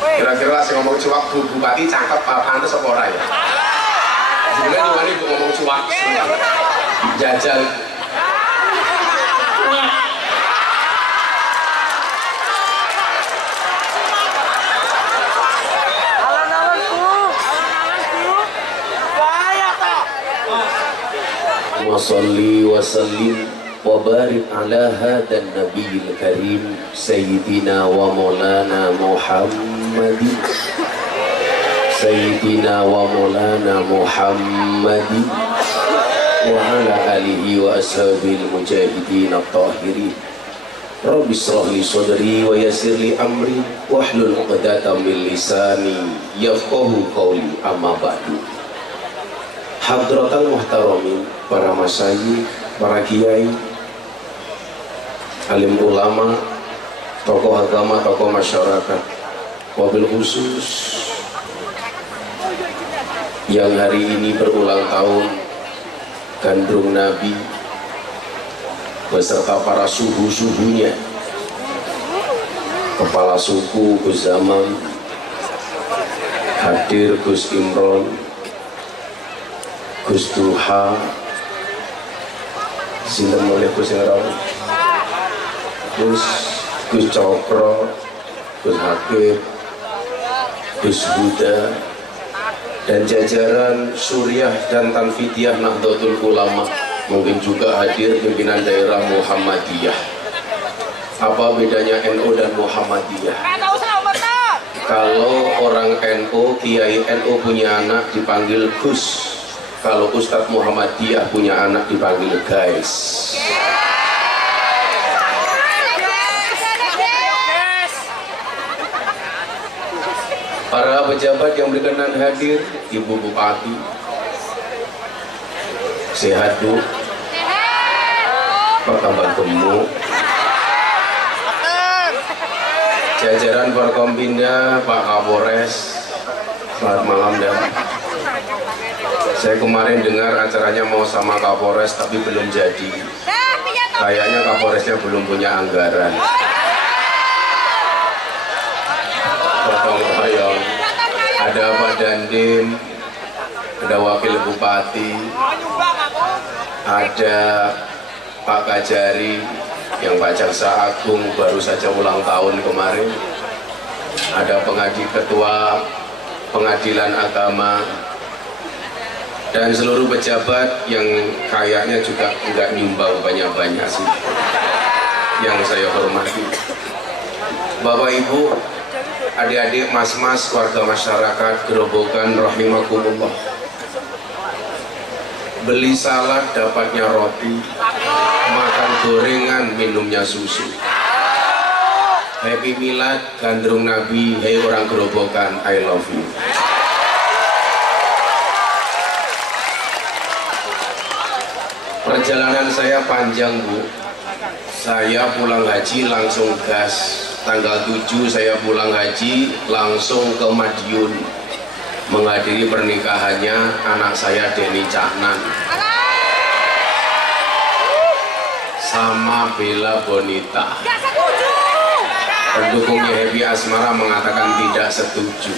Kira-kira sing ngomong cuak Bu Bupati cakep pantes apa ora ya? Sebenarnya nyuwani Bu ngomong cuak jajal. Wa sholli wa sallim wa barik ala hadan nabiyil karim sayyidina wa maulana Muhammadin sayyidina wa maulana Muhammadin wa ala alihi wa ashabil mujahidin at-tahirin. Rabbi shrah li sadri wa yassir li amri wahlul 'uqdatam min lisani yafqahu qawli, amma ba'du. Hadratal muhtaramin, para masyayikh, para kiai, alim ulama, tokoh agama, tokoh masyarakat, wabil khusus yang hari ini berulang tahun, gandrung Nabi beserta para suhu-suhunya, kepala suku Gus Zaman, hadir Gus Imron, Gus Duha, sinten mulih Gus Imron, Gus Cokro, Gus Hakib, Gus Huda, dan jajaran Suriah dan Tanfidiyah Nahdlatul Ulama. Mungkin juga hadir pimpinan daerah Muhammadiyah. Apa bedanya NU dan Muhammadiyah? Kalau orang NU, Kiai NU punya anak dipanggil Gus. Kalau Ustadz Muhammadiyah punya anak dipanggil guys. Para pejabat yang berkenan hadir, Ibu Bupati, sehat Bu, tambah gemuk. Jajaran Forkompinda, Pak Kapolres, selamat malam. Dan saya kemarin dengar acaranya mau sama Kapolres tapi belum jadi. Kayaknya Kapolresnya belum punya anggaran. Potong royong. Ada Pak Dandim, ada Wakil Bupati, ada Pak Kajari, yang Pak Jaksa Agung baru saja ulang tahun kemarin, ada Ketua Pengadilan Agama, dan seluruh pejabat yang kayaknya juga enggak nyumbang banyak-banyak sih, yang saya hormati. Bapak Ibu, adik-adik, mas-mas, warga masyarakat Gerobokan rahimakumullah. Beli salad dapatnya roti, makan gorengan minumnya susu. Happy Milad gandrung Nabi, hei orang Gerobokan, I love you. Perjalanan saya panjang Bu. Saya pulang haji langsung gas. Tanggal 7 saya pulang haji langsung ke Madiun menghadiri pernikahannya anak saya Denny Caknan sama Bella Bonita. Pendukungnya Happy Asmara mengatakan tidak setuju.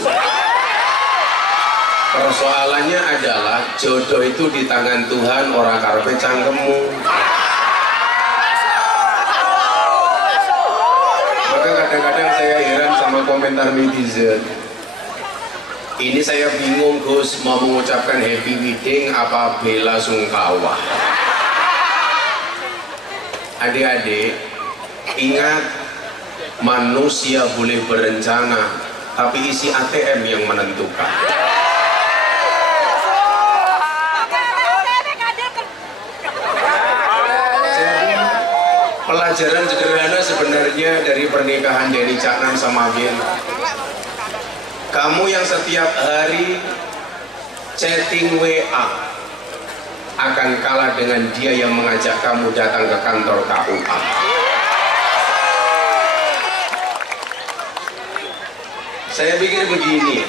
Persoalannya adalah jodoh itu di tangan Tuhan, orang karepe cangkemmu. Maka kadang-kadang saya heran sama komentar netizen. Ini saya bingung Gus, mau mengucapkan happy wedding apa bela sungkawa. Adik-adik, ingat, manusia boleh berencana, tapi isi ATM yang menentukan. Pelajaran sederhana sebenarnya dari pernikahan Denny Caknan sama Bella. Kamu yang setiap hari chatting WA akan kalah dengan dia yang mengajak kamu datang ke kantor KUA. Saya pikir begini,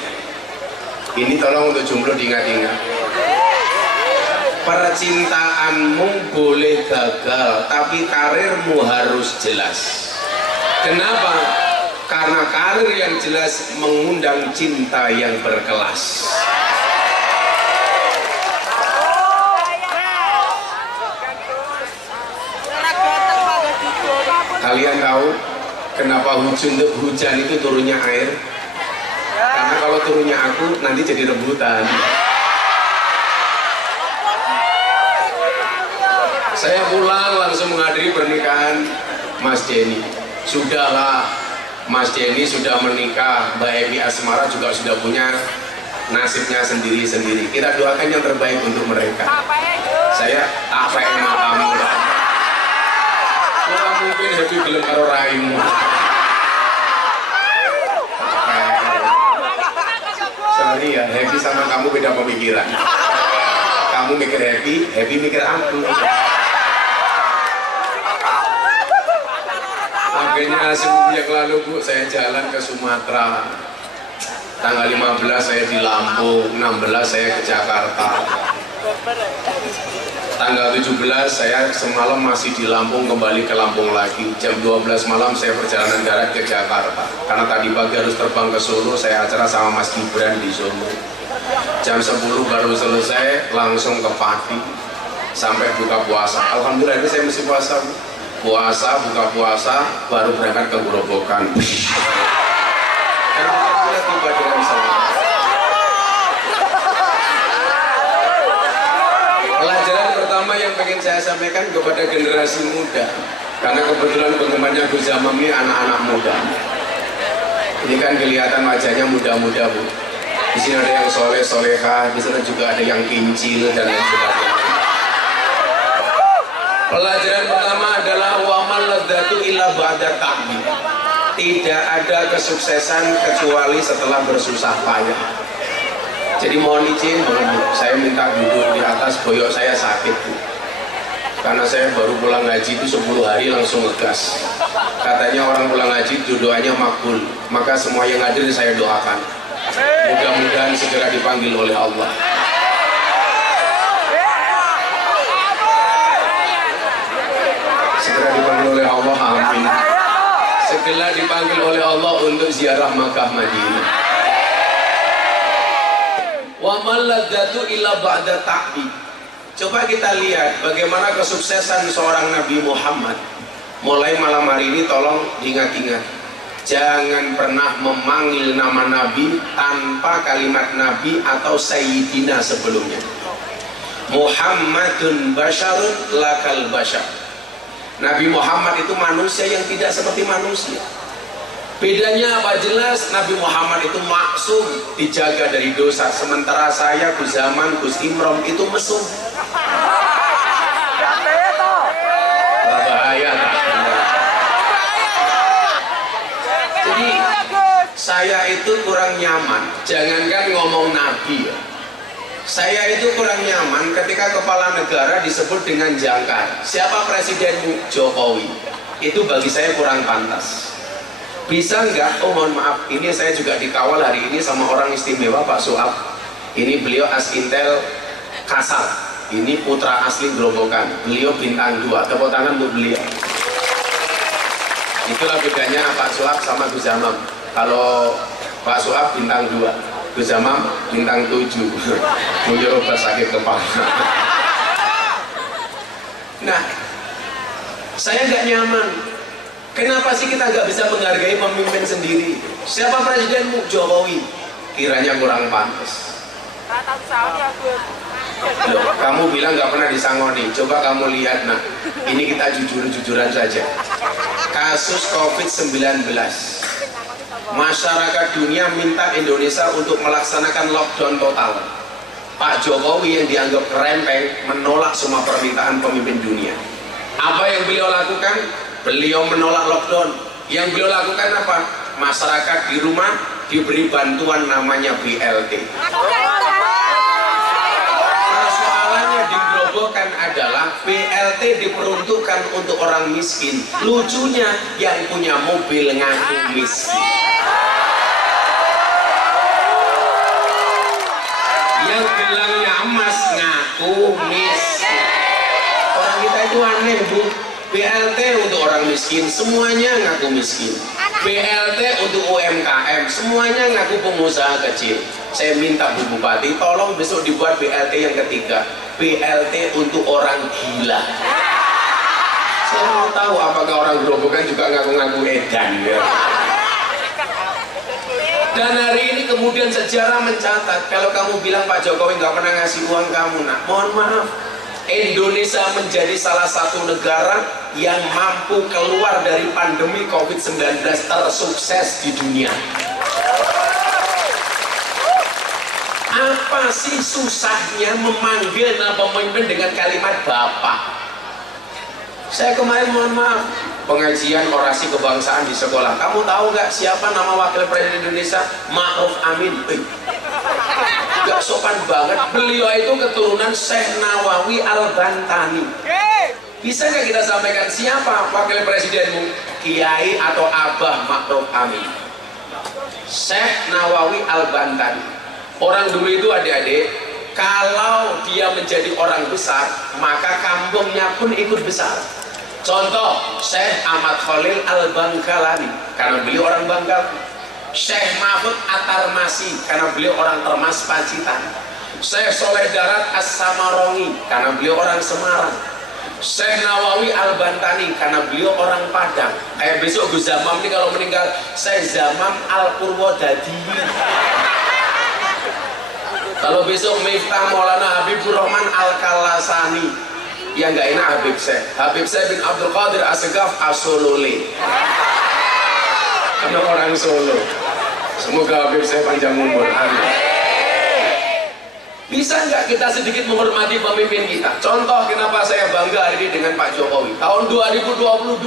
ini tolong untuk jomblo diingat-ingat. Percintaanmu boleh gagal, tapi karirmu harus jelas. Kenapa? Karena karir yang jelas mengundang cinta yang berkelas. Kalian tahu kenapa hujan itu turunnya air? Karena kalau turunnya aku nanti jadi rebutan. Saya pulang langsung menghadiri pernikahan Mas Denny. Sudahlah, Mas Denny sudah menikah, Mbak Emi Asmara juga sudah punya nasibnya sendiri-sendiri. Kita doakan yang terbaik untuk mereka. Saya tak pengen kamu. Kita mungkin happy gelem karo raimu. Sorry ya, happy sama kamu beda pemikiran. Kamu mikir happy, happy mikir aku. Akhirnya seminggu yang lalu Bu, saya jalan ke Sumatera. Tanggal 15 saya di Lampung, 16 saya ke Jakarta. Tanggal 17 saya semalam masih di Lampung, kembali ke Lampung lagi. Jam 12 malam saya perjalanan darat ke Jakarta. Karena tadi pagi harus terbang ke Solo, saya acara sama Mas Gibran di Solo. Jam 10 baru selesai, langsung ke Pati sampai buka puasa. Alhamdulillah ini saya mesti puasa. Puasa, buka puasa, baru berangkat ke Gerobokan. Tiba dengan sana. Pelajaran pertama yang pengen saya sampaikan kepada generasi muda, karena kebetulan penggemarnya Gus Zamam ini anak-anak muda. Ini kan kelihatan wajahnya muda-muda Bu. Di sini ada yang soleh-soleha, di sana juga ada yang kincil dan lain sebagainya. Pelajaran pertama adalah wamal ladzatu illa ba'da ta'bi. Tidak ada kesuksesan kecuali setelah bersusah payah. Jadi mohon izin Bu, saya minta duduk di atas, boyok saya sakit Bu. Karena saya baru pulang ngaji itu 10 hari langsung ngegas. Katanya orang pulang ngaji doanya makbul. Maka semua yang hadir saya doakan. Mudah-mudahan segera dipanggil oleh Allah. Segera dipanggil oleh Allah, amin. Segera dipanggil oleh Allah untuk ziarah Makkah Madinah. Wa man ladzatu illa ba'da ta'bi. Coba kita lihat bagaimana kesuksesan seorang Nabi Muhammad. Mulai malam hari ini tolong diingat-ingat. Jangan pernah memanggil nama Nabi tanpa kalimat Nabi atau Sayyidina sebelumnya. Muhammadun basyarun lakal basyar. Nabi Muhammad itu manusia yang tidak seperti manusia. Bedanya apa jelas? Nabi Muhammad itu maksum, dijaga dari dosa. Sementara saya, Gus Zaman, Gus Imrom itu mesum. Bahaya. Jadi saya itu kurang nyaman. Jangankan ngomong Nabi ya. Saya itu kurang nyaman ketika kepala negara disebut dengan jangkar. Siapa presidenmu? Jokowi. Itu bagi saya kurang pantas. Bisa nggak? Oh mohon maaf, ini saya juga dikawal hari ini sama orang istimewa Pak Soab. Ini beliau Asintel Kasar. Ini putra asli Gerobokan. Beliau bintang 2. Tepuk tangan untuk beliau. Itulah bedanya Pak Soab sama Gus Zamam. Kalau Pak Soab bintang 2, Gus Zamam bintang 7. Menyerobot sakit kepala. Nah, saya nggak nyaman. Kenapa sih kita nggak bisa menghargai pemimpin sendiri? Siapa presidenmu? Jokowi. Kiranya kurang pantas. Loh, kamu bilang nggak pernah disangoni. Coba kamu lihat, nah, ini kita jujur-jujuran saja. Kasus COVID-19. Masyarakat dunia minta Indonesia untuk melaksanakan lockdown total. Pak Jokowi yang dianggap rempeng menolak semua permintaan pemimpin dunia. Apa yang beliau lakukan? Beliau menolak lockdown. Yang beliau lakukan apa? Masyarakat di rumah diberi bantuan namanya BLT. Persoalannya di Gerobokan adalah BLT diperuntukkan untuk orang miskin. Lucunya yang punya mobil ngaku miskin. Yang gelangnya emas ngaku miskin. Orang kita itu aneh Bu. BLT untuk orang miskin, semuanya ngaku miskin. BLT untuk UMKM, semuanya ngaku pengusaha kecil. Saya minta Bu Bupati, tolong besok dibuat BLT yang ketiga, BLT untuk orang gila. Saya mau tahu apakah orang Grobogan juga ngaku-ngaku edan ya. Dan hari ini kemudian sejarah mencatat, kalau kamu bilang Pak Jokowi nggak pernah ngasih uang kamu, nah mohon maaf, Indonesia menjadi salah satu negara yang mampu keluar dari pandemi COVID-19 tersukses di dunia. Apa sih susahnya memanggil nama pemimpin dengan kalimat Bapak? Saya kemarin mohon maaf, pengajian orasi kebangsaan di sekolah. Kamu tahu nggak siapa nama wakil presiden Indonesia? Ma'ruf Amin. Gak sopan banget. Beliau itu keturunan Syekh Nawawi Al-Bantani. Bisa nggak kita sampaikan siapa wakil presidenmu? Kiai atau Abah Ma'ruf Amin. Syekh Nawawi Al-Bantani. Orang dulu itu adik-adik, kalau dia menjadi orang besar, maka kampungnya pun ikut besar. Contoh, Syekh Ahmad Khalil Al-Bangkalani, karena beliau orang Bangkal. Syekh Mahfud At-Tarmasi, karena beliau orang Termas Pacitan. Syekh Soleh Darat As-Samarongi, karena beliau orang Semarang. Syekh Nawawi Al-Bantani, karena beliau orang Padang. Kayak besok Gus Zamam ini kalau meninggal, Syekh Zamam Al-Purwodadi. Kalau besok Miftah Maulana Habibur Rahman Al-Kalasani, yang nggak enak Habib Syekh bin Abdul Qadir As-Segaf As-Solole, karena orang Solo. Semoga Habib Syekh panjang umur. Amin. Bisa nggak kita sedikit menghormati pemimpin kita? Contoh kenapa saya bangga hari ini dengan Pak Jokowi. Tahun 2022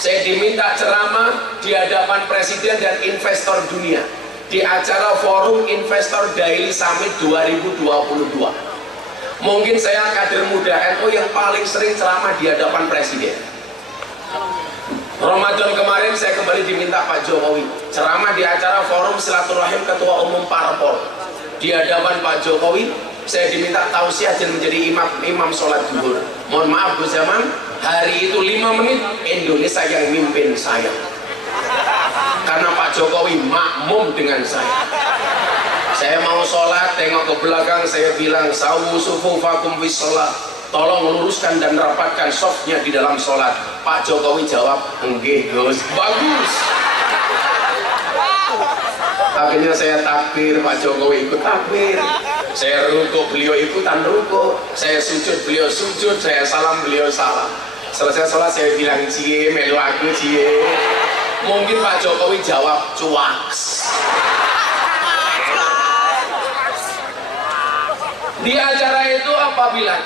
saya diminta ceramah di hadapan presiden dan investor dunia di acara Forum Investor Daily Summit 2022. Mungkin saya kader muda NU yang paling sering ceramah di hadapan presiden. Ramadan kemarin saya kembali diminta Pak Jokowi ceramah di acara Forum Silaturahim Ketua Umum Parpol. Di hadapan Pak Jokowi saya diminta tausiah dan menjadi imam sholat zuhur. Mohon maaf Gus Zaman, hari itu 5 menit Indonesia yang mimpin saya, karena Pak Jokowi makmum dengan saya. Saya mau sholat, tengok ke belakang, saya bilang sawu sufufakum bis sholat, tolong luruskan dan rapatkan softnya di dalam sholat. Pak Jokowi jawab, enggih Gus, bagus. Akhirnya saya takbir, Pak Jokowi ikut takbir. Saya rukuk, beliau ikutan rukuk. Saya sujud, beliau sujud. Saya salam, beliau salam. Selesai sholat saya bilang, cie, melu aku cie. Mungkin Pak Jokowi jawab, cuaks. Di acara itu apa bilang?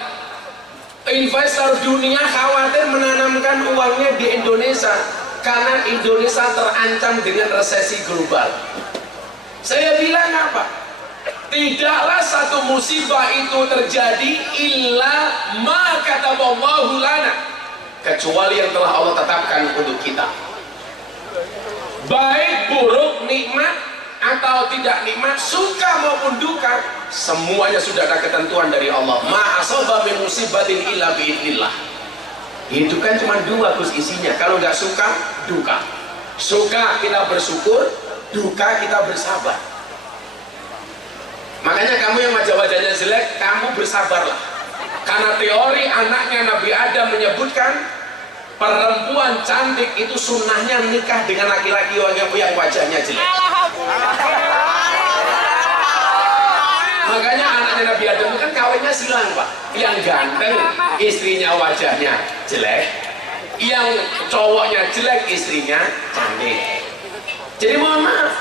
Investor dunia khawatir menanamkan uangnya di Indonesia karena Indonesia terancam dengan resesi global. Saya bilang apa? Tidaklah satu musibah itu terjadi illa ma kataballahu lana, kecuali yang telah Allah tetapkan untuk kita. Baik buruk, nikmat atau tidak nikmat, suka maupun duka, semuanya sudah ada ketentuan dari Allah. Ma asaba min musibatin illa biidznillah. Hidup kan cuma 2 Gus isinya. Kalau nggak suka, duka. Suka kita bersyukur, duka kita bersabar. Makanya kamu yang wajah-wajahnya jelek, kamu bersabarlah. Karena teori anaknya Nabi Adam menyebutkan perempuan cantik itu sunnahnya nikah dengan laki-laki yang wajahnya jelek. Makanya anaknya Nabi Adam itu kan kawinnya silang Pak. Yang ganteng istrinya wajahnya jelek, yang cowoknya jelek istrinya cantik. Jadi mohon maaf,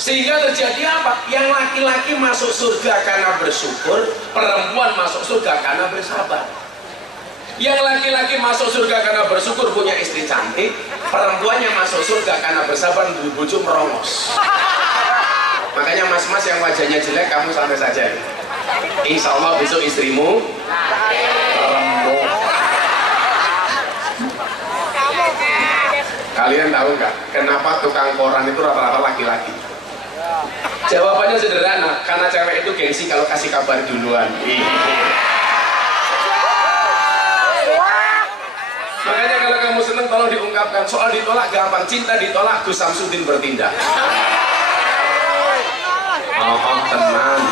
sehingga terjadi apa? Yang laki-laki masuk surga karena bersyukur, perempuan masuk surga karena bersabar. Yang laki-laki masuk surga karena bersyukur punya istri cantik, perempuannya masuk surga karena bersabar berbujuk merongos. Makanya mas-mas yang wajahnya jelek, kamu santai saja. Insya Allah besok istrimu remuk. Kalian tahu nggak kenapa tukang koran itu rata-rata laki-laki? Jawabannya sederhana, karena cewek itu gengsi kalau kasih kabar duluan. Makanya kalau kamu seneng tolong diungkapkan. Soal ditolak gampang, cinta ditolak Gus Samsudin bertindak. Oh, tenang.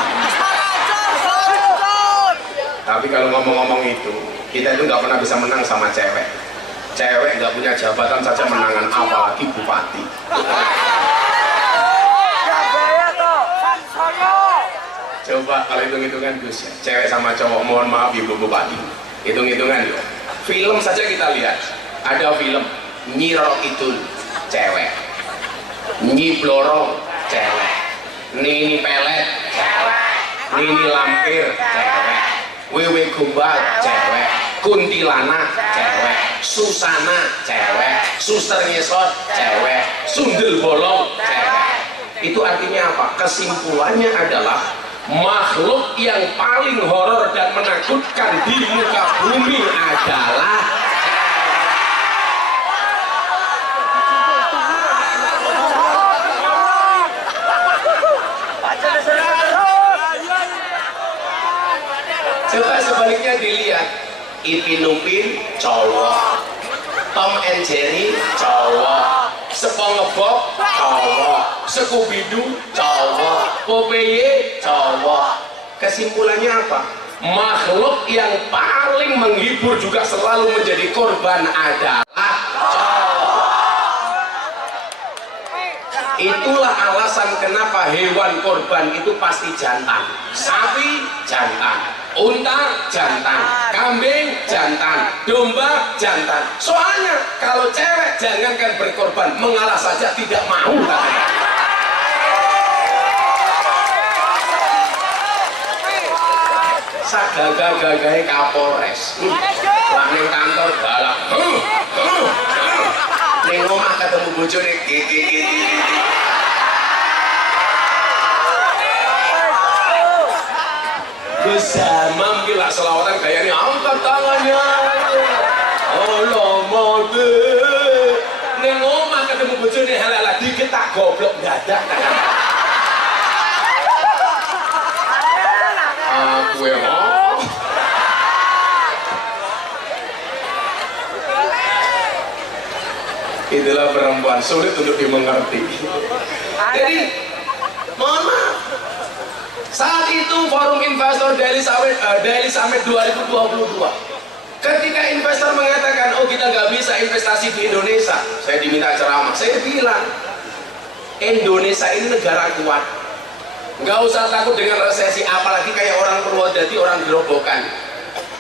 Tapi kalau ngomong-ngomong itu, kita itu nggak pernah bisa menang sama cewek. Cewek nggak punya jabatan saja menangan, apalagi bupati. Coba kalau hitung-hitungan Gus, cewek sama cowok, mohon maaf ibu bupati, hitung-hitungan yuk. Film saja kita lihat, ada film Nyi Rokidul cewek, Nyi Blorong cewek, Nini Pelet cewek, Nini Lampir cewek, Wewe Gombal cewek, Kuntilanak cewek, Susana cewek, Suster Ngesot cewek, Sundel Bolong cewek. Itu artinya apa? Kesimpulannya adalah makhluk yang paling horor dan menakutkan di muka bumi adalah coba sebaliknya dilihat. Ipin Upin cowok, Tom and Jerry cowok, SpongeBob cowok, Scooby-Doo cowok, Popeye cowok. Kesimpulannya apa? Makhluk yang paling menghibur juga selalu menjadi korban adalah cowok. Itulah alasan kenapa hewan korban itu pasti jantan. Sapi jantan, unta jantan, kambing jantan, domba jantan. Soalnya kalau cewek jangankan berkorban, mengalah saja tidak mau. Sagagah-gagahe Kapolres. Lah ning kantor galak. Ning omah ketemu bojone gigi. Besamam ki lak selawatan gayane angkat tangannya. Allah mode. Ning omah ketemu bojone halal diketak goblok dadak. Aku itulah perempuan sulit untuk dimengerti. Jadi mohon maaf, saat itu forum investor Daily Summit 2022, ketika investor mengatakan oh kita nggak bisa investasi di Indonesia, saya diminta ceramah, saya bilang Indonesia ini negara kuat, nggak usah takut dengan resesi, apalagi kayak orang Purwodadi, orang Gerobokan,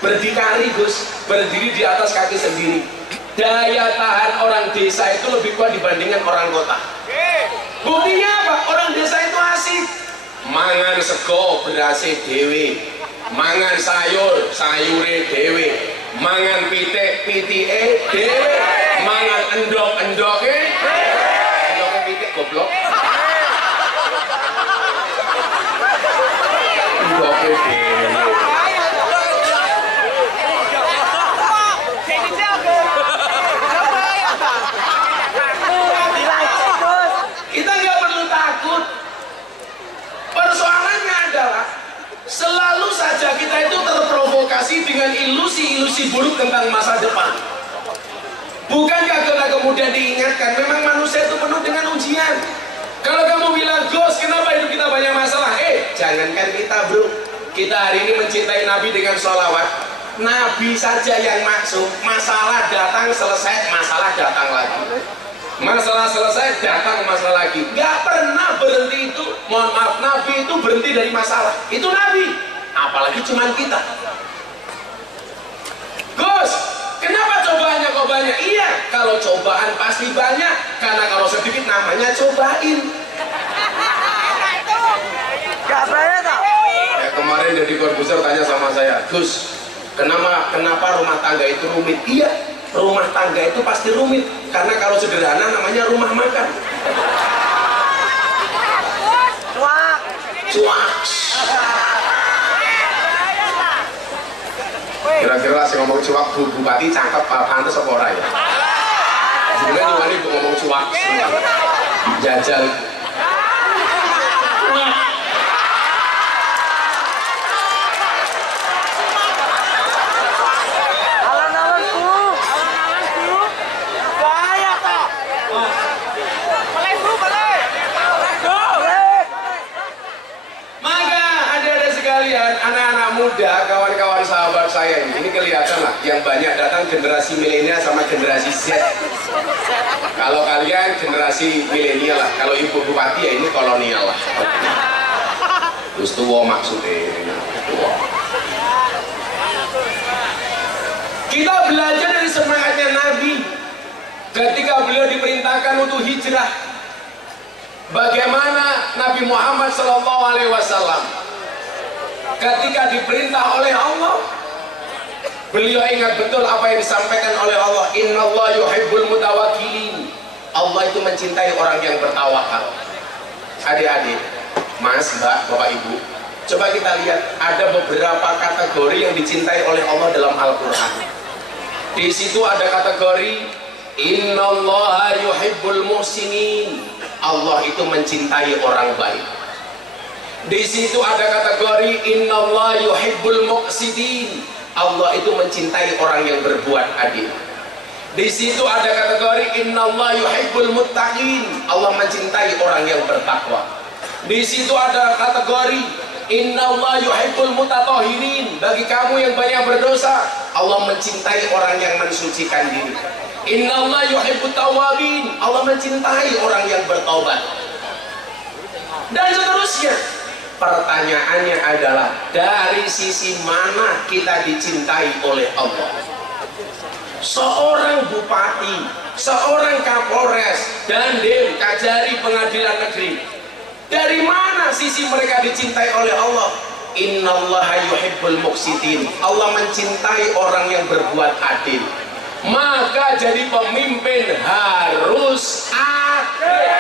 berdikari Gus, berdiri di atas kaki sendiri. Daya tahan orang desa itu lebih kuat dibandingkan orang kota. Buktinya apa? Orang desa itu asik. Mangan sego berase dewe, mangan sayur sayure dewe, mangan pitik pitike dewe, mangan endok-endoke pitik goblok. Endoke dewe. Kita nggak perlu takut. Persoalannya adalah selalu saja kita itu terprovokasi dengan ilusi-ilusi buruk tentang masa depan. Bukankah kita kemudian diingatkan memang manusia itu penuh dengan ujian. Kalau kamu bilang Gus, kenapa hidup kita banyak masalah? Jangankan kita bro, kita hari ini mencintai Nabi dengan sholawat. Nabi saja yang maksud, masalah datang selesai, masalah datang lagi. Masalah selesai, datang masalah lagi. Gak pernah berhenti itu. Mohon maaf, Nabi itu berhenti dari masalah. Itu Nabi. Apalagi cuman kita. Gus, kenapa cobaannya kok banyak? Iya, kalau cobaan pasti banyak. Karena kalau sedikit namanya cobain. Gak banyak tak? Ya, kemarin jadi korbuser tanya sama saya, Gus, kenapa rumah tangga itu rumit? Iya, rumah tangga itu pasti rumit karena kalau sederhana namanya rumah makan. Cuak. Kira-kira sih ngomong cuak Bu Bupati cakep pantes apa ora ya? Sebenarnya nyuwani Bu ngomong cuak jajal. muda, kawan-kawan sahabat saya ini kelihatan lah, yang banyak datang generasi milenial sama generasi Z. Kalau kalian generasi milenial lah, kalau ibu bupati ya ini kolonial lah. Terus tua maksudnya. Kita belajar dari semangatnya Nabi ketika beliau diperintahkan untuk hijrah. Bagaimana Nabi Muhammad SAW ketika diperintah oleh Allah, beliau ingat betul apa yang disampaikan oleh Allah. Innallaha yuhibbul mutawakkilin. Allah itu mencintai orang yang bertawakal. Adik-adik, Mas, Mbak, Bapak, Ibu, coba kita lihat ada beberapa kategori yang dicintai oleh Allah dalam Al-Quran. Di situ ada kategori Innallaha yuhibbul muhsinin. Allah itu mencintai orang baik. Di situ ada kategori Innallaha yuhibbul muqsitin. Allah itu mencintai orang yang berbuat adil. Di situ ada kategori Innallaha yuhibbul muttaqin. Allah mencintai orang yang bertakwa. Di situ ada kategori Innallaha yuhibbul mutatahhirin. Bagi kamu yang banyak berdosa, Allah mencintai orang yang mensucikan diri. Innallaha yuhibbut tawwabin. Allah mencintai orang yang bertaubat. Dan seterusnya. Pertanyaannya adalah dari sisi mana kita dicintai oleh Allah? Seorang bupati, seorang kapolres, dandim, kajari pengadilan negeri, dari mana sisi mereka dicintai oleh Allah? Innallaha yuhibbul muqsitin. Allah mencintai orang yang berbuat adil. Maka jadi pemimpin harus adil.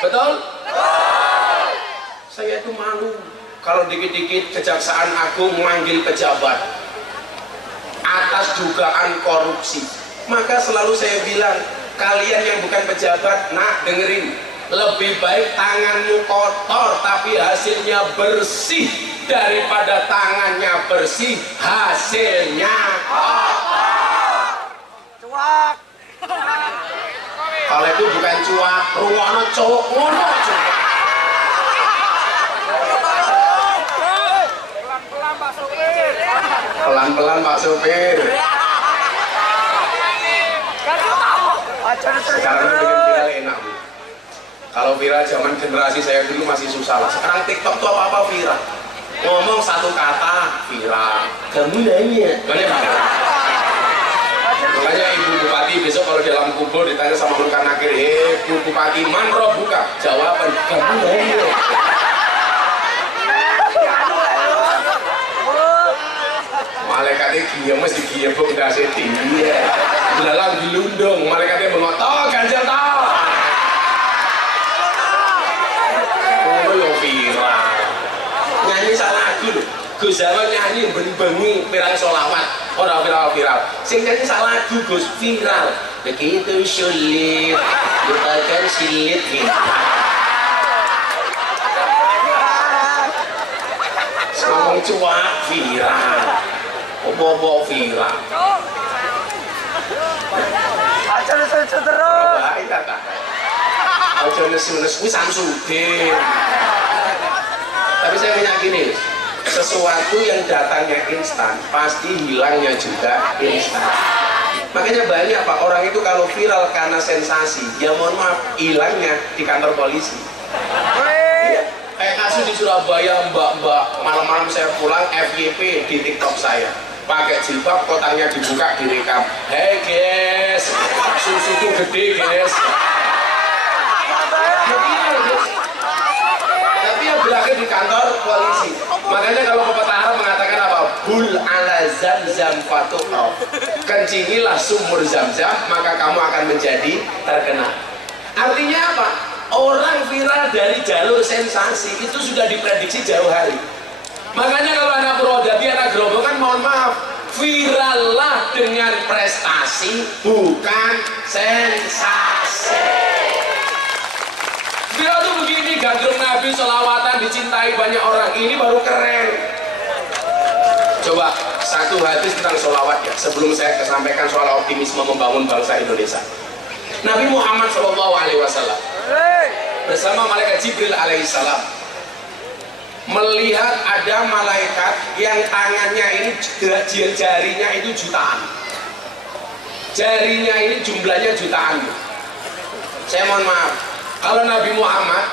Betul? Saya itu malu kalau dikit-dikit Kejaksaan Agung memanggil pejabat atas dugaan korupsi. Maka selalu saya bilang, kalian yang bukan pejabat, nak dengerin, lebih baik tanganmu kotor tapi hasilnya bersih daripada tangannya bersih hasilnya kotor. Cuak. Kalau itu bukan cuak, ruwono cowok ngono. Pelan-pelan Pak Sopir. Sekarang bikin viral enak, Bu. Kalau viral zaman generasi saya dulu masih susah lah. Sekarang TikTok tuh apa-apa viral. Ngomong satu kata viral. Kamu nanya. Makanya Ibu Bupati besok kalau dalam kubur ditanya sama Munkar Nakir, Bu Bupati, man roh buka? Jawaban, kamu nanya. Malaikatnya dia mesti dia bengkasnya tinggi ya. Belalang dilundung, malaikatnya mengotot ganjal tau. Oh yang viral. Nyanyi salah lagu loh. Gus Jawa nyanyi bengi-bengi pirang sholawat. Orang viral-viral. Sing nyanyi salah lagu Gus viral. Begitu sulit, lupakan silit kita. Ngomong cuak viral. Bobo viral. Aja nesu terus. Baik kata. Aja nesu wis samsudin. Tapi saya meyakini sesuatu yang datangnya instan pasti hilangnya juga instan. Makanya banyak Pak orang itu kalau viral karena sensasi, ya mohon maaf hilangnya di kantor polisi. Iya. Kayak kasus di Surabaya, mbak-mbak malam-malam saya pulang FYP di TikTok saya. Pakai jilbab, kotaknya dibuka, direkam. Hei guys, susuku gede guys. Tapi yang berakhir di kantor polisi. Makanya kalau pepatah Arab mengatakan apa? Bul ala zamzam fatuqraf. Kencingilah sumur Zamzam, maka kamu akan menjadi terkenal. Artinya apa? Orang viral dari jalur sensasi itu sudah diprediksi jauh hari. Makanya kalau anak Purwodadi, anak Gerobongan, mohon maaf, virallah dengan prestasi, bukan sensasi. Viral tuh begini, gandrung Nabi, sholawatan, dicintai banyak orang, ini baru keren. Coba satu hadis tentang sholawat ya, sebelum saya sampaikan soal optimisme membangun bangsa Indonesia. Nabi Muhammad SAW bersama malaikat Jibril alaihissalam melihat ada malaikat yang tangannya ini jarinya itu jutaan, jarinya ini jumlahnya jutaan. Saya mohon maaf, kalau Nabi Muhammad,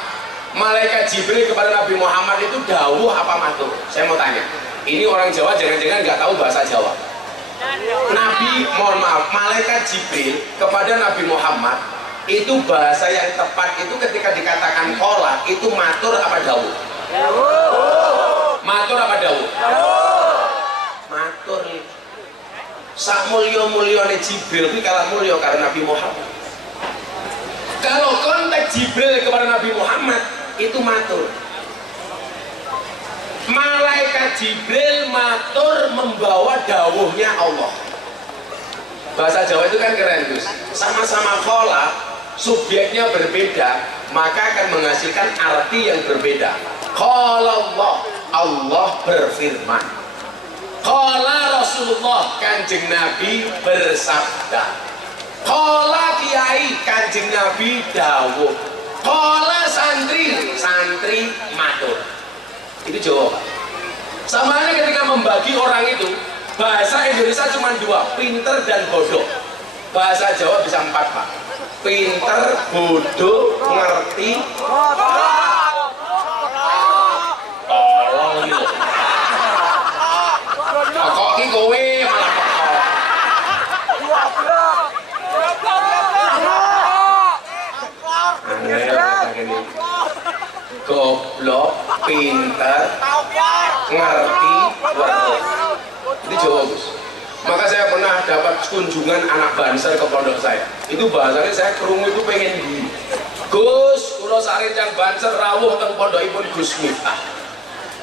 malaikat Jibril kepada Nabi Muhammad itu dawuh apa matur? Saya mau tanya, ini orang Jawa jangan-jangan nggak tahu bahasa Jawa. Nabi, mohon maaf, malaikat Jibril kepada Nabi Muhammad itu bahasa yang tepat itu ketika dikatakan kola itu matur apa dawuh? Matur apa dawuh? Matur. Sak mulya-mulyane Jibril kuwi kalah mulya karo Nabi Muhammad. Kalau konteks Jibril kepada Nabi Muhammad itu matur. Malaikat Jibril matur membawa dawuhnya Allah. Bahasa Jawa itu kan keren, Gus. Sama-sama kola, subjeknya berbeda, maka akan menghasilkan arti yang berbeda. Qala Allah, Allah berfirman. Qala Rasulullah, Kanjeng Nabi bersabda. Qala Kiai, Kanjeng Nabi dawuh. Qala santri, santri matur. Itu Jawa, Pak. Sama halnya ketika membagi orang itu, bahasa Indonesia cuma dua, pinter dan bodoh. Bahasa Jawa bisa 4, Pak. Pinter, bodoh, ngerti, tolong gitu. Kok ini kowe malah goblok, pinter, ngerti, bodoh. Itu Jawa, Gus. Maka saya pernah dapat kunjungan anak Banser ke pondok saya. Itu bahasanya saya kerungu itu pengen di Gus, kula sarencang Banser rawuh teng pondokipun Gus Miftah.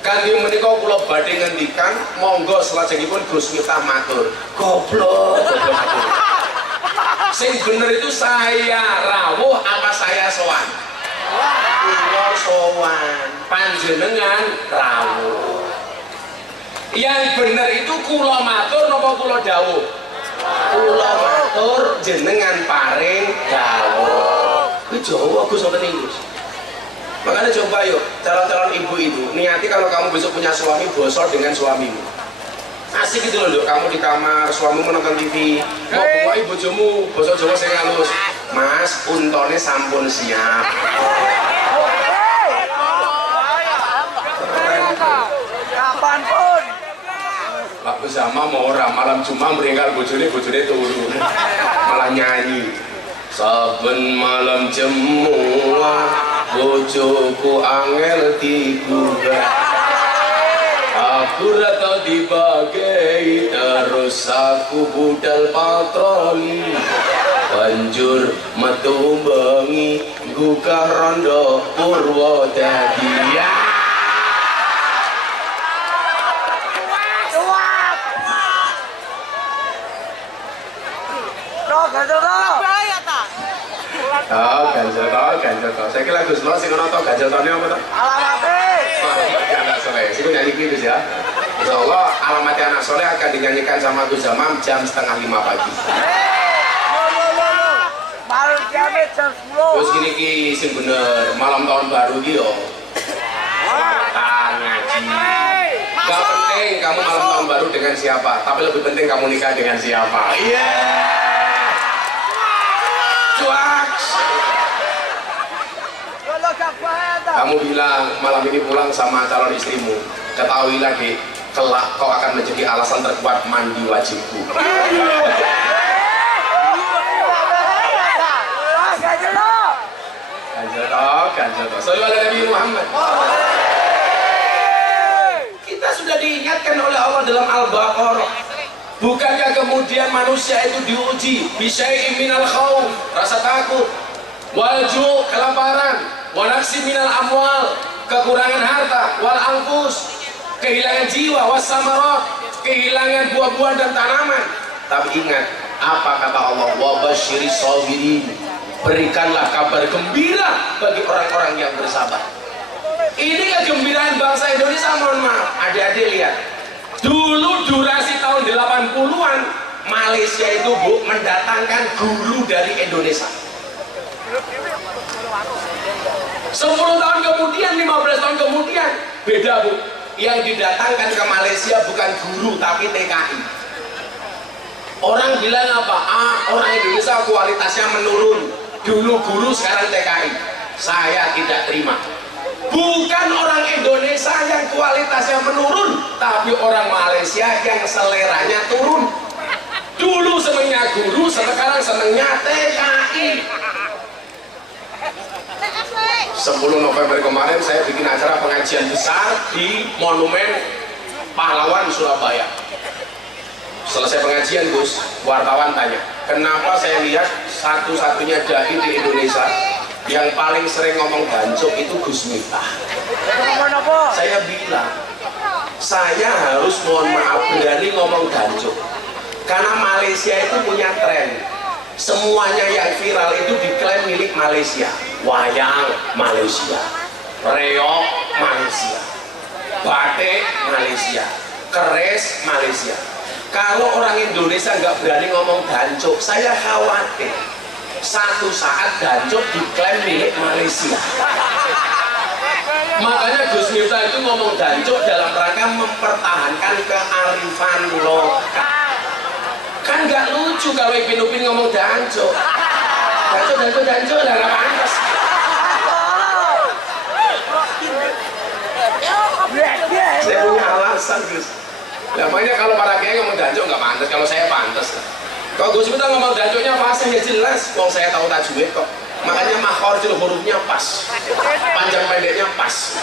Kangge menika kula badhe ngendikan, monggo salajengipun Gus Miftah matur. Goblok, goblok. Sing bener itu saya rawuh apa saya sowan? Kula sowan, panjenengan rawuh. Yang bener itu kula matur napa kula dawuh? Kula matur jenengan paring dawuh. Ku Jawa Gus ngoten iki, Gus. Makanya coba yuk, calon-calon ibu itu niati kalau kamu besok punya suami, bosor dengan suamimu. Asik gitu loh, kamu di kamar, suamimu menonton TV, mau bunga ibu bojomu, bosor Jawa sing halus. Mas, untone sampun siap. Kapanpun. Pak Bersama mau orang malam Jumat meringkal bojone turu malah nyanyi. Saben malam jemuah bojoku angel digugah. Aku rata dibagi terus aku budal patroli. Banjur metu bengi gugah rondo Purwodadi. Ganjel to. Saiki lagu Gus sing ana to ganjel tone apa to? Alamate. Anak soleh. Sing nyanyi Gus ya. Insyaallah alamat anak soleh akan dinyanyikan sama Gus Zamam jam 4:30 pagi. Baru jam 10. Terus gini ki sing bener malam tahun baru ki yo. Ngaji. Gak penting kamu malam tahun baru dengan siapa, tapi lebih penting kamu nikah dengan siapa. Iya. Kamu bilang malam ini pulang sama calon istrimu, ketahui lagi kelak kau akan menjadi alasan terkuat mandi wajibku. Ganjel toh. Sallallahu alaihi Muhammad. Kita sudah diingatkan oleh Allah dalam Al-Baqarah. Bukankah kemudian manusia itu diuji bisyai'in minal khauf, rasa takut, walju, kelaparan, wanaksi minal amwal, kekurangan harta, wal anfus, kehilangan jiwa, wassamarat, kehilangan buah-buahan dan tanaman. Tapi ingat, apa kata Allah? Wa basyiris sabirin, berikanlah kabar gembira bagi orang-orang yang bersabar. Ini kegembiraan bangsa Indonesia. Mohon maaf, adik-adik lihat, dulu durasi tahun 80-an Malaysia itu mendatangkan guru dari Indonesia. 10 tahun kemudian, 15 tahun kemudian Beda Bu, yang didatangkan ke Malaysia bukan guru tapi TKI. Orang bilang apa? Orang Indonesia kualitasnya menurun. Dulu guru, sekarang TKI. Saya tidak terima. Bukan orang Indonesia yang kualitasnya menurun, tapi orang Malaysia yang seleranya turun. Dulu senengnya guru, sekarang senengnya TKI. 10 November kemarin saya bikin acara pengajian besar di Monumen Pahlawan Surabaya. Selesai pengajian Gus, wartawan tanya, kenapa saya lihat satu-satunya dai di Indonesia yang paling sering ngomong gancuk itu Gus Miftah. Saya bilang, saya harus mohon maaf berani ngomong gancuk karena Malaysia itu punya tren, semuanya yang viral itu diklaim milik Malaysia. Wayang Malaysia, reok Malaysia, batik Malaysia, keris Malaysia. Kalau orang Indonesia nggak berani ngomong gancuk, saya khawatir satu saat gancuk diklaim milik Malaysia. Makanya Gus Miftah itu ngomong gancuk dalam rangka mempertahankan kearifan lokal. Kan nggak lucu kalau Ipin Upin ngomong gancuk. Gancuk lah nggak pantas. Saya punya alasan Gus. Namanya kalau para kiai ngomong gancuk nggak pantas, kalau saya pantas. Kalau Gus Miftah ngomong gancuknya fasih ya jelas. Wong saya tahu tajwid kok. Makanya makhorijul hurufnya pas, panjang pendeknya pas.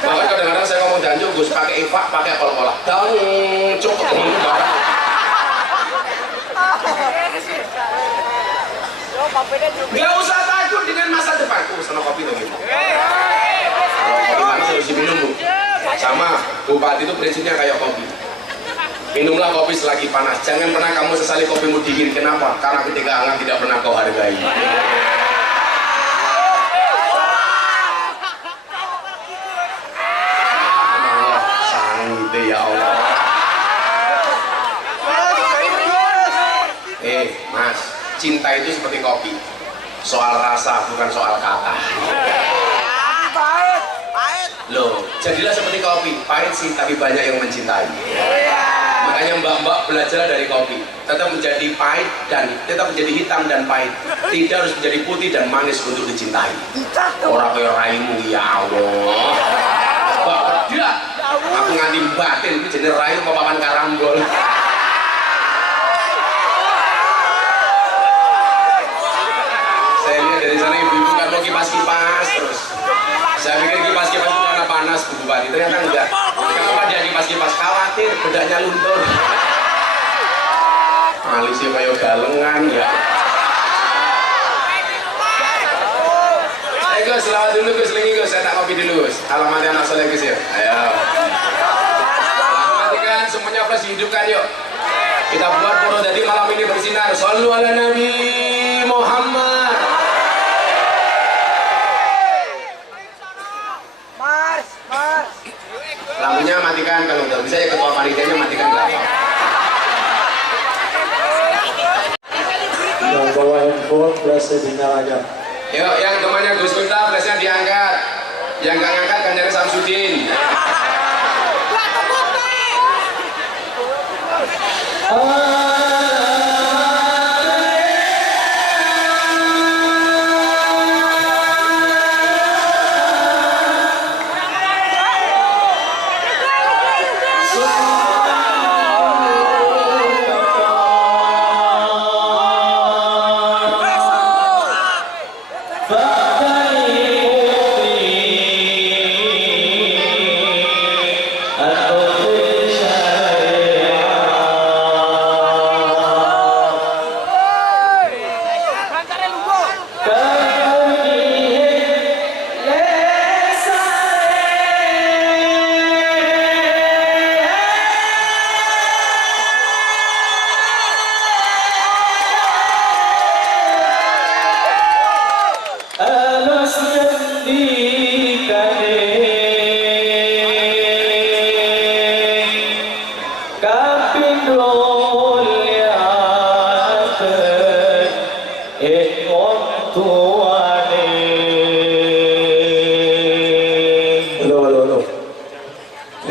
Bahkan kadang-kadang saya ngomong gancuk Gus pakai ifa, pakai kol-kolah. Gancuk ketemu barang. Gak usah takut dengan masa depan. Sana kopi dong gitu. Kopi panas harus diminum Bu. Sama bupati itu prinsipnya kayak kopi. Minumlah kopi selagi panas. Jangan pernah kamu sesali kopimu dingin. Kenapa? Karena ketika hangat tidak pernah kau hargai. Sanggup ya Allah. Mas, cinta itu seperti kopi. Soal rasa bukan soal kata. Loh, jadilah seperti kopi. Pahit sih, tapi banyak yang mencintai. Makanya mbak-mbak belajar dari kopi. Tetap menjadi pahit dan tetap menjadi hitam dan pahit. Tidak harus menjadi putih dan manis untuk dicintai. Orang kayak raimu ya Allah. Mbak, dia. Aku nganti batin itu jenis rayu papan karambol. Saya lihat dari sana ibu-ibu kan mau kipas-kipas terus. Saya pikir kipas-kipas itu karena panas Bu Bupati, ternyata enggak. Kenapa dia kipas-kipas? Khawatir bedanya luntur. Alisnya kayak galengan ya. Ayo Gus, selamat dulu Gus, lingi Gus, saya tak kopi dulu Gus. Alamatnya anak soleh Gus ya. Ayo. Matikan semuanya flash dihidupkan yuk. Kita buat puro jadi malam ini bersinar. Shallu ala Nabi Muhammad. Lampunya matikan, kalau nggak bisa ya ketua panitianya matikan belakang. Yang bawa handphone flashnya dinyalakan. Yuk, yang temannya Gus Miftah flashnya diangkat. Yang nggak ngangkat kan dari Samsudin.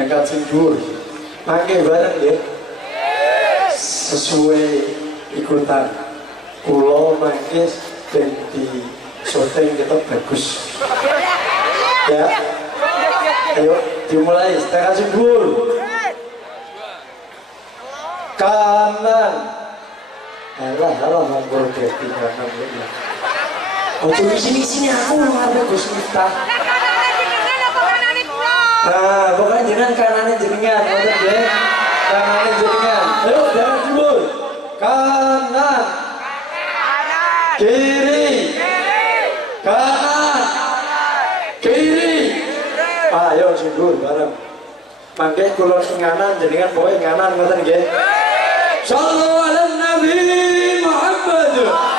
berangkat sindur pakai bareng ya sesuai ikutan pulau mangkis dan di syuting kita bagus ya. Ayo dimulai setengah sindur kanan alah ngomong berarti kanan ya. Oh tuh sini aku ngarep Gus Miftah. Nah, pokoknya jenengan kanannya jenengan, ngoten nggih. Kanannya jenengan. Ayo jalan dulu. Kanan. Kiri. Kanan. Kiri. Ayo sindur bareng. Mangke kula sing kanan jenengan pokoke kanan ngoten nggih. Shallallahu ala Nabi Muhammad. Kami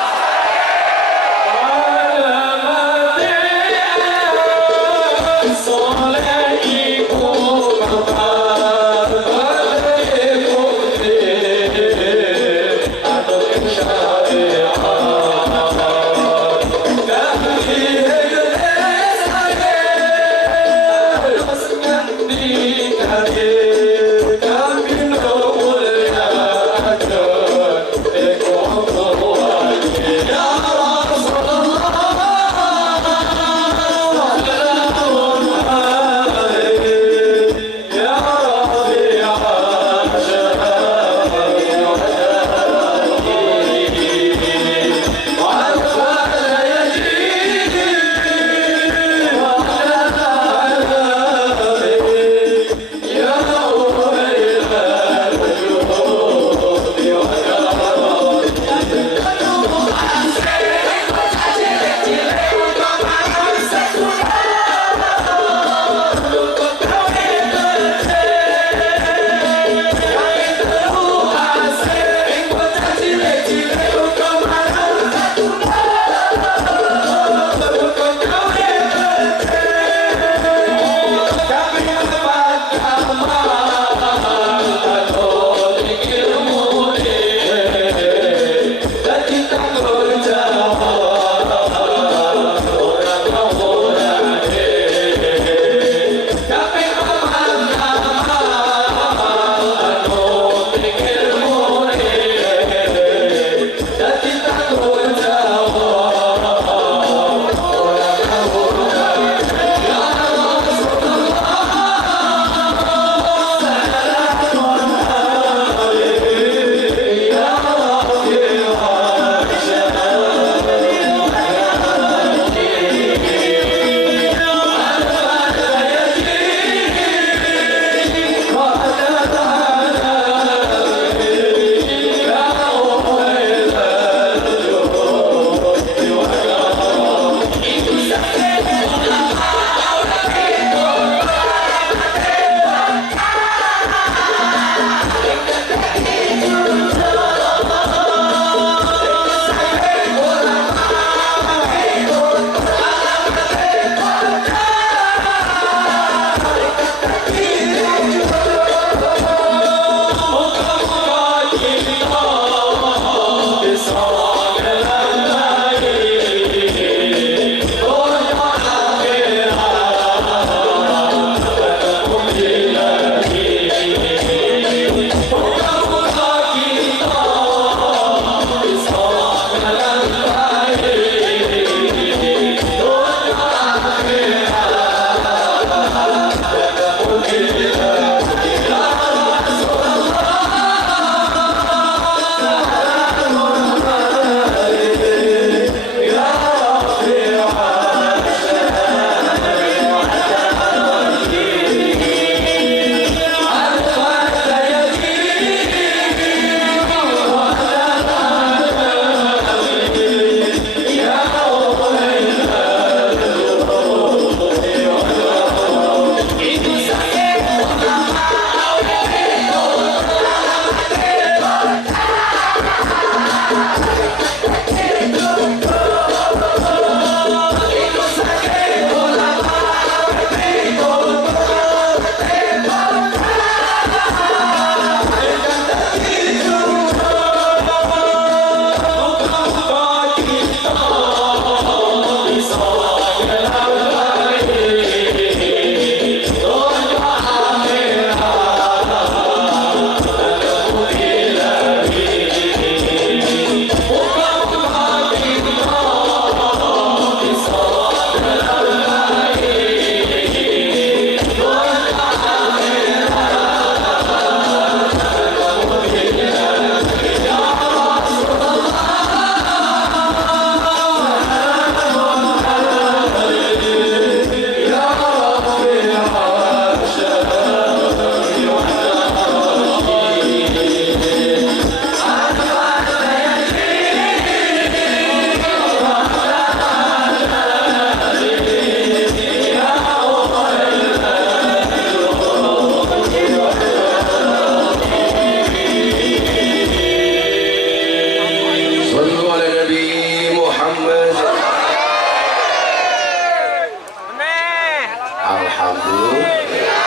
Alhamdulillah.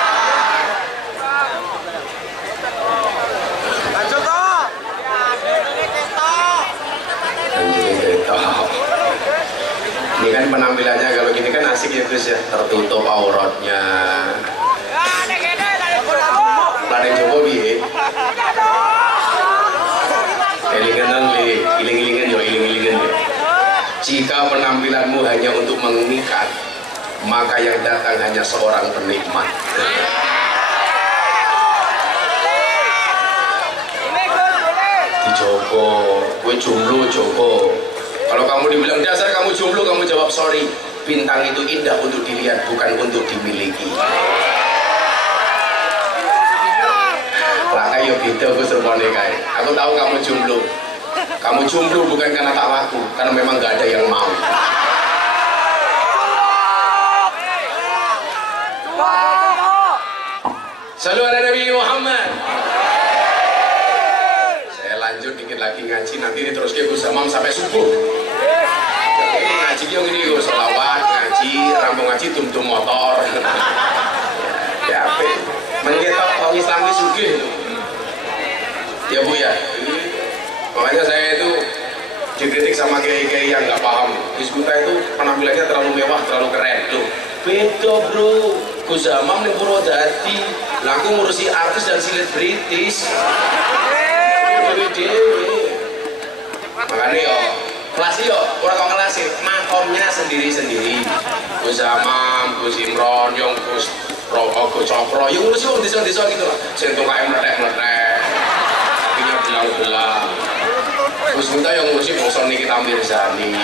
Ini kan penampilannya kalau gini kan asik ya Gus ya, tertutup auratnya. Lari Jokowi, iling-ilingan yo. Jika penampilanmu hanya untuk mengikat, maka yang datang hanya seorang penikmat. Di Joko, gue jomblo Joko. Kalau kamu dibilang dasar kamu jomblo, kamu jawab sorry. Bintang itu indah untuk dilihat, bukan untuk dimiliki. Lah ayo beda aku serpone kae. Aku tahu kamu jomblo. Kamu jomblo bukan karena tak laku, karena memang gak ada yang mau. Salam ala Nabi Muhammad. Saya lanjut dikit lagi ngaji, nanti terus ke Gus Amam sampai subuh. Ini ngaji yang ini Gus, selawat, ngaji, rampung ngaji, tum-tum motor. Ya, mengetok orang Islam ini sugih. Ya Bu ya. Makanya saya itu dikritik sama kiai-kiai yang nggak paham. Gus Miftah itu penampilannya terlalu mewah, terlalu keren. Loh, beda bro. Gus Amam ning Purwodadi, lah aku ngurusi artis dan selebritis. Makanya yo, kelas yo, orang kau kelas makomnya sendiri-sendiri. Gus Amam, Gus Imron, yang Gus Rokok, Gus Cokro, yang ngurusi orang desa-desa gitu lah. Sentuh kayak meletek-meletek, kakinya belang-belang. Gus Miftah yang ngurusi bongson Nikita Mirzani.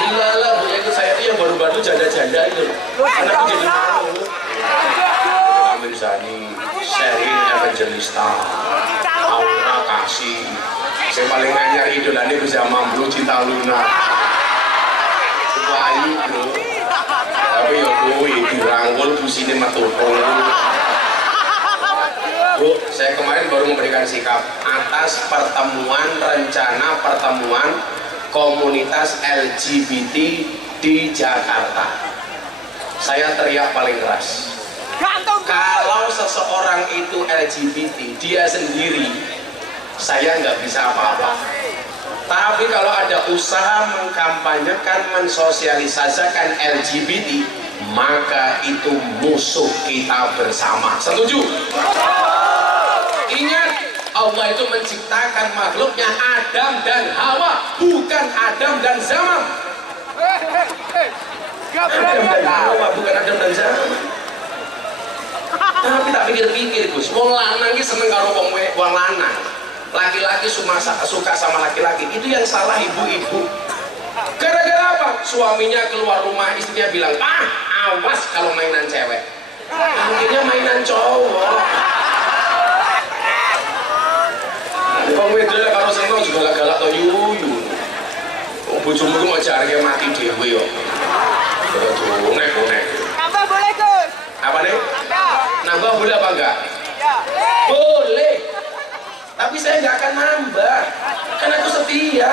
Gila lah, Bu, itu saya itu yang baru-baru janda-janda itu loh. Karena aku jadi malu. Nikita Mirzani, Sherin Evangelista, Aura Kasih. Saya paling nganyar idolanya bisa mampu Cinta Luna. Suwayi bro. Tapi ya kuwi dirangkul busine matutong. Bu, saya kemarin baru memberikan sikap atas rencana pertemuan komunitas LGBT di Jakarta. Saya teriak paling keras. Kalau seseorang itu LGBT, dia sendiri, saya nggak bisa apa-apa. Tapi kalau ada usaha mengkampanyekan, mensosialisasikan LGBT, maka itu musuh kita bersama. Setuju? Ingat, Allah itu menciptakan makhluknya Adam dan Hawa, bukan Adam dan Zaman. Adam dan Hawa, bukan Adam dan Zaman. Tapi tak pikir-pikir Gus, wong lanang iki seneng karo wong lanang. Laki-laki suka sama laki-laki, itu yang salah ibu-ibu. Gara-gara apa? Suaminya keluar rumah, istrinya bilang, "Ah, awas kalau mainan cewek." Akhirnya mainan cowok. Wong wedok karo seneng juga galak-galak to yuyu. Bojomu ku ngajarke mati dhewe yo. Unek-unek. Nambah boleh Gus? Apa nih? Nambah boleh apa enggak? Ya. Boleh. Tapi saya nggak akan nambah, karena aku setia.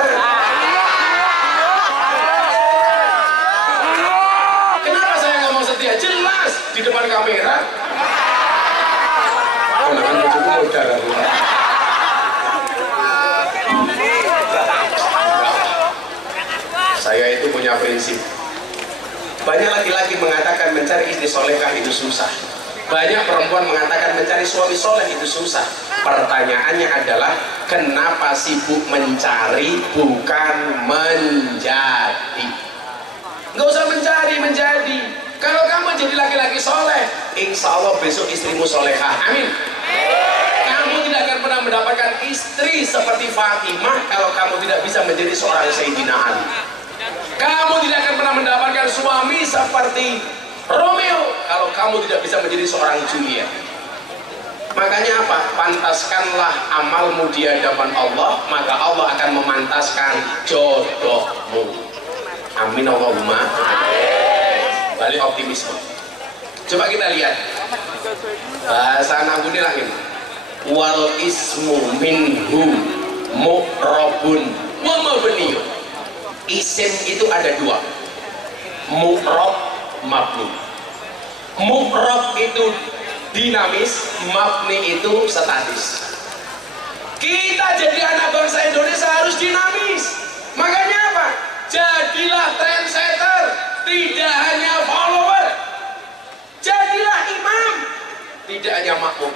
Kenapa saya nggak mau setia? Jelas di depan kamera. Konangan bojoku modal aku. Saya itu punya prinsip. Banyak laki-laki mengatakan mencari istri solehah itu susah. Banyak perempuan mengatakan mencari suami soleh itu susah. Pertanyaannya adalah kenapa sibuk mencari bukan menjadi? Nggak usah mencari, menjadi. Kalau kamu jadi laki-laki soleh, insya Allah besok istrimu solehah. Amin. Kamu tidak akan pernah mendapatkan istri seperti Fatimah kalau kamu tidak bisa menjadi seorang Sayyidina Ali. Kamu tidak akan pernah mendapatkan suami seperti Romeo kalau kamu tidak bisa menjadi seorang Juliet. Makanya apa? Pantaskanlah amalmu di hadapan Allah, maka Allah akan memantaskan jodohmu. Amin Allahumma. Balik optimisme. Coba kita lihat bahasa Nabuni lagi. Wal ismu minhu mu'rabun wa mabniyun. Isim itu ada dua, mu'rab mabni. Mufrad itu dinamis, mabni itu statis. Kita jadi anak bangsa Indonesia harus dinamis. Makanya apa? Jadilah trendsetter, tidak hanya follower. Jadilah imam, tidak hanya makmum.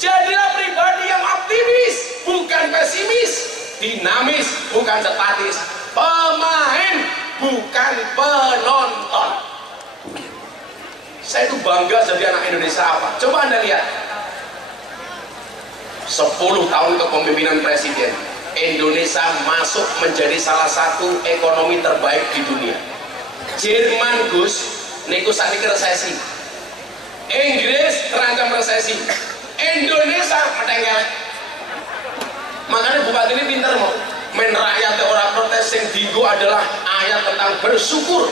Jadilah pribadi yang optimis, bukan pesimis. Dinamis, bukan statis. Pemain, bukan penonton. Saya itu bangga jadi anak Indonesia apa? Coba Anda lihat. 10 tahun kepemimpinan presiden, Indonesia masuk menjadi salah satu ekonomi terbaik di dunia. Jerman Gus niku sakniki resesi, Inggris terancam resesi, Indonesia metengel. Makanya bupati ini pinter mau men rakyat orang protes yang digo adalah ayat tentang bersyukur.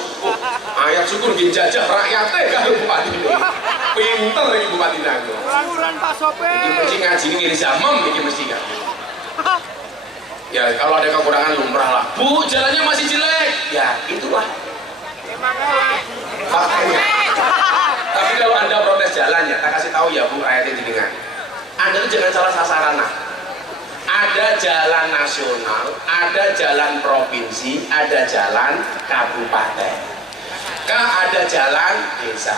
Ayat syukur dijajah rakyatnya kalau bupati ini pinter ini bupati nago. Ini mesti ngaji ini zaman ini mesti kan. Ya kalau ada kekurangan lumrah lah. Bu jalannya masih jelek, ya itulah faktanya. Tapi kalau Anda protes jalannya, tak kasih tahu ya Bu ayatnya jenengan. Anda itu jangan salah sasaran nah. Ada jalan nasional, ada jalan provinsi, ada jalan kabupaten, ada jalan desa.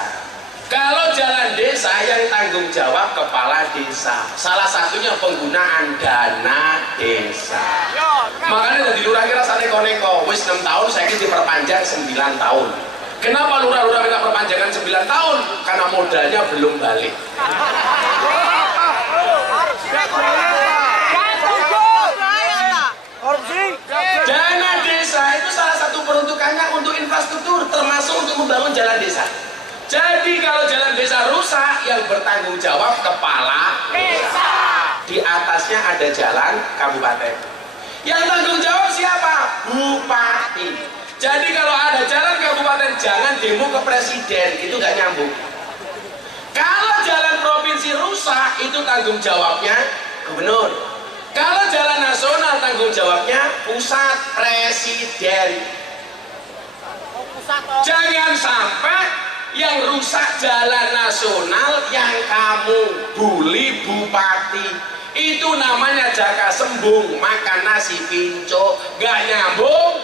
Kalau jalan desa yang tanggung jawab kepala desa, salah satunya penggunaan dana desa. Makanya dari lurah kira sana neko-neko, wis 6 tahun saya ini diperpanjang 9 tahun. Kenapa lurah-lurah minta perpanjangan 9 tahun? Karena modalnya belum balik. Dana desa itu salah satu peruntukannya untuk infrastruktur, termasuk untuk membangun jalan desa. Jadi kalau jalan desa rusak, yang bertanggung jawab kepala desa. Di atasnya ada jalan kabupaten. Yang tanggung jawab siapa? Bupati. Jadi kalau ada jalan kabupaten, jangan demo ke presiden, itu gak nyambung. Kalau jalan provinsi rusak, itu tanggung jawabnya gubernur. Kalau jalan nasional, tanggung jawabnya pusat, presiden. Jangan sampai yang rusak jalan nasional yang kamu bully bupati. Itu namanya jaka sembung, makan nasi pinco, gak nyambung.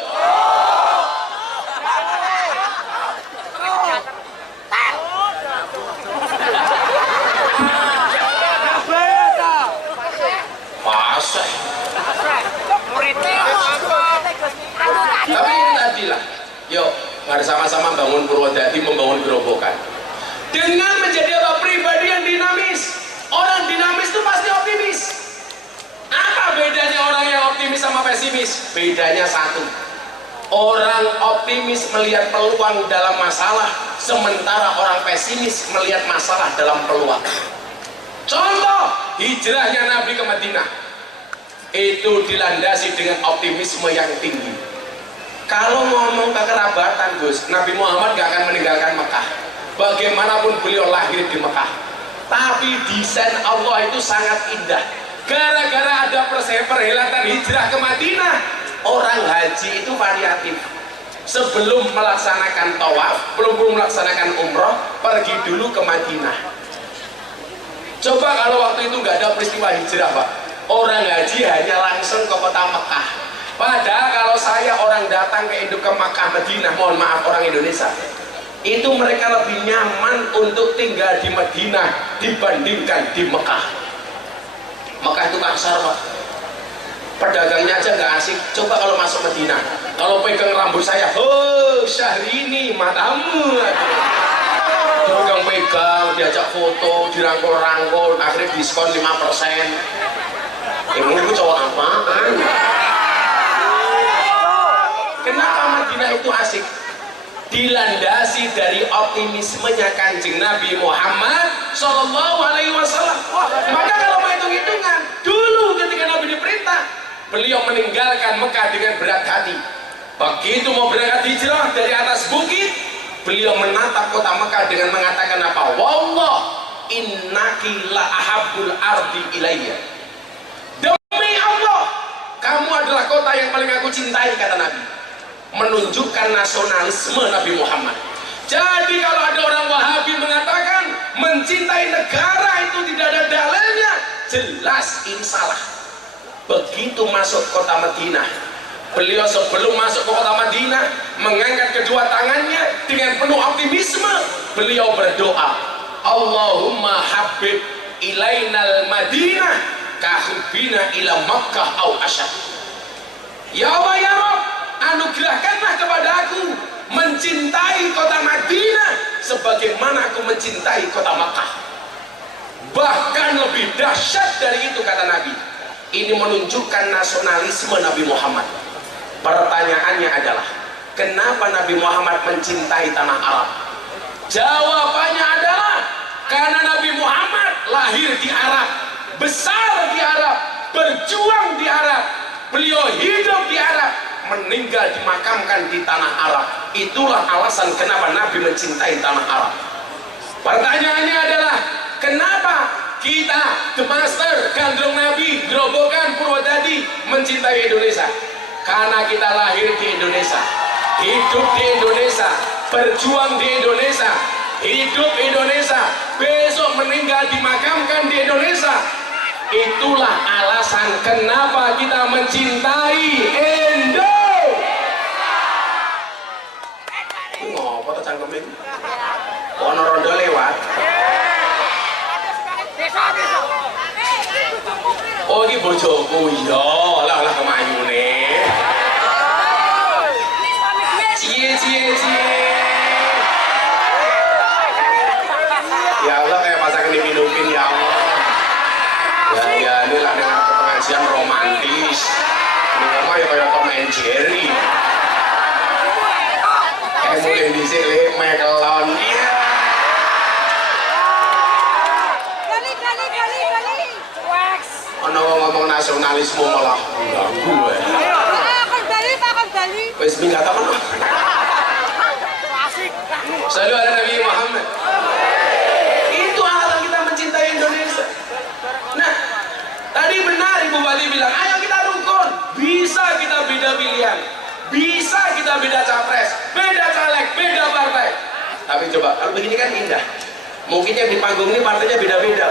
Pasai. Tapi ini tadi lah, yuk mari sama-sama bangun Purwodadi, membangun Gerobokan dengan menjadi apa? Pribadi yang dinamis. Orang dinamis itu pasti optimis. Apa bedanya orang yang optimis sama pesimis? Bedanya satu, orang optimis melihat peluang dalam masalah, sementara orang pesimis melihat masalah dalam peluang. Contoh hijrahnya Nabi ke Madinah itu dilandasi dengan optimisme yang tinggi. Kalau ngomong kekerabatan Gus, Nabi Muhammad gak akan meninggalkan Mekah bagaimanapun beliau lahir di Mekah. Tapi desain Allah itu sangat indah. Gara-gara ada perhelatan hijrah ke Madinah, orang haji itu variatif. Sebelum melaksanakan tawaf, belum melaksanakan umroh, pergi dulu ke Madinah. Coba kalau waktu itu nggak ada peristiwa hijrah Pak, orang haji hanya langsung ke kota Mekah. Padahal kalau saya orang datang ke Makkah Madinah, mohon maaf orang Indonesia, itu mereka lebih nyaman untuk tinggal di Madinah dibandingkan di Mekah. Mekah itu kasar Pak, pedagangnya aja nggak asik. Coba kalau masuk Madinah, kalau pegang rambut saya, oh Syahrini matamu, pegang diajak foto, dirangkul-rangkul, akhirnya diskon 5%. Emang itu cowok apaan? Kenapa Madinah itu asik? Dilandasi dari optimismenya Kanjeng Nabi Muhammad Sallallahu Alaihi Wasallam. Maka kalau mau hitung-hitungan, dulu ketika Nabi diperintah, beliau meninggalkan Mekah dengan berat hati. Begitu mau berangkat hijrah dari atas bukit, beliau menatap kota Mekah dengan mengatakan apa? Wallah innaki la ahabbul ardi ilayya. Demi Allah, kamu adalah kota yang paling aku cintai, kata Nabi. Menunjukkan nasionalisme Nabi Muhammad. Jadi kalau ada orang Wahabi mengatakan mencintai negara itu tidak ada dalilnya, jelas ini salah. Begitu masuk kota Madinah, beliau sebelum masuk ke kota Madinah mengangkat kedua tangannya dengan penuh optimisme. Beliau berdoa, Allahumma habib ilainal Madinah kahubina ila Makkah au asyad. Ya Allah ya Rabb, anugerahkanlah kepada aku mencintai kota Madinah sebagaimana aku mencintai kota Makkah. Bahkan lebih dahsyat dari itu kata Nabi. Ini menunjukkan nasionalisme Nabi Muhammad. Pertanyaannya adalah, kenapa Nabi Muhammad mencintai tanah Arab? Jawabannya adalah karena Nabi Muhammad lahir di Arab, besar di Arab, berjuang di Arab, beliau hidup di Arab, meninggal dimakamkan di tanah Arab. Itulah alasan kenapa Nabi mencintai tanah Arab. Pertanyaannya adalah, kenapa kita, The Master, Gandrung Nabi, Gerobokan, Purwodadi mencintai Indonesia? Karena kita lahir di Indonesia, hidup di Indonesia, berjuang di Indonesia, hidup Indonesia, besok meninggal dimakamkan di Indonesia. Itulah alasan kenapa kita mencintai Indo. Ngopo to cangkemin? Ono rondo lewat. Oh iki bojoku iya, lah kemayune. Cie. Ya Allah kayak pasangan diminumin ya Allah. Ya ini lah dengan pengajian romantis. Ini ngomong ya kayak Tom and Jerry. Kayak mulai disini Mekelon. Ono ngomong nasionalisme malah ganggu ya. Wes minggat apa no? Selalu ada Nabi Muhammad. Itu alasan kita mencintai Indonesia. Nah, tadi benar Ibu Bali bilang, ayo kita rukun. Bisa kita beda pilihan, bisa kita beda capres, beda caleg, beda partai. Tapi coba, kalau begini kan indah. Mungkin yang di panggung ini partainya beda-beda.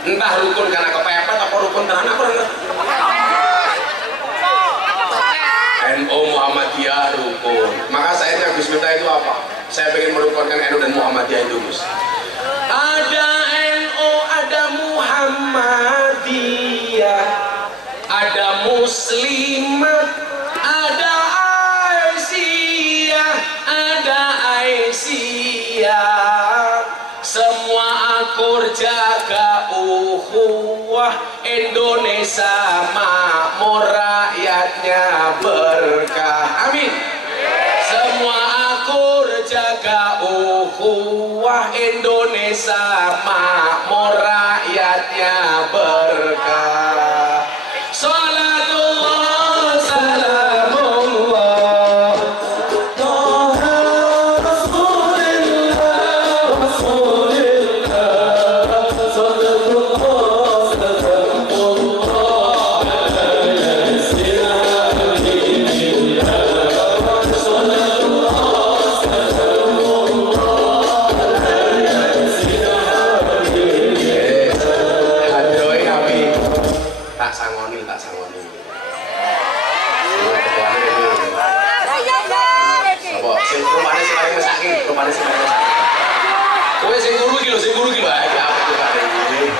Entah rukun karena kepepet atau rukun karena apa? NU Muhammadiyah rukun. Maka saya Gus Miftah itu apa? Saya ingin merukunkan NU dan Muhammadiyah itu Gus. Ada NU, ada Muhammadiyah, ada Muslimat, ada Aisyah, ada Aisyah. Semua akur jaga ukhuwah, Indonesia makmur, rakyatnya berkah. Amin. Semua akur jaga ukhuwah, Indonesia makmur, rakyatnya berkah. Salatullah salamullah Toha Rasulillah Rasulillah Salatullah salamullah Ala Sayyidina Salatullah salamullah Ala Sayyidina. Adoy kami tak sangoni. Apa? Sing rupane sing paling mesake, Kowe sing guru iki lho, ae apa rupane iki.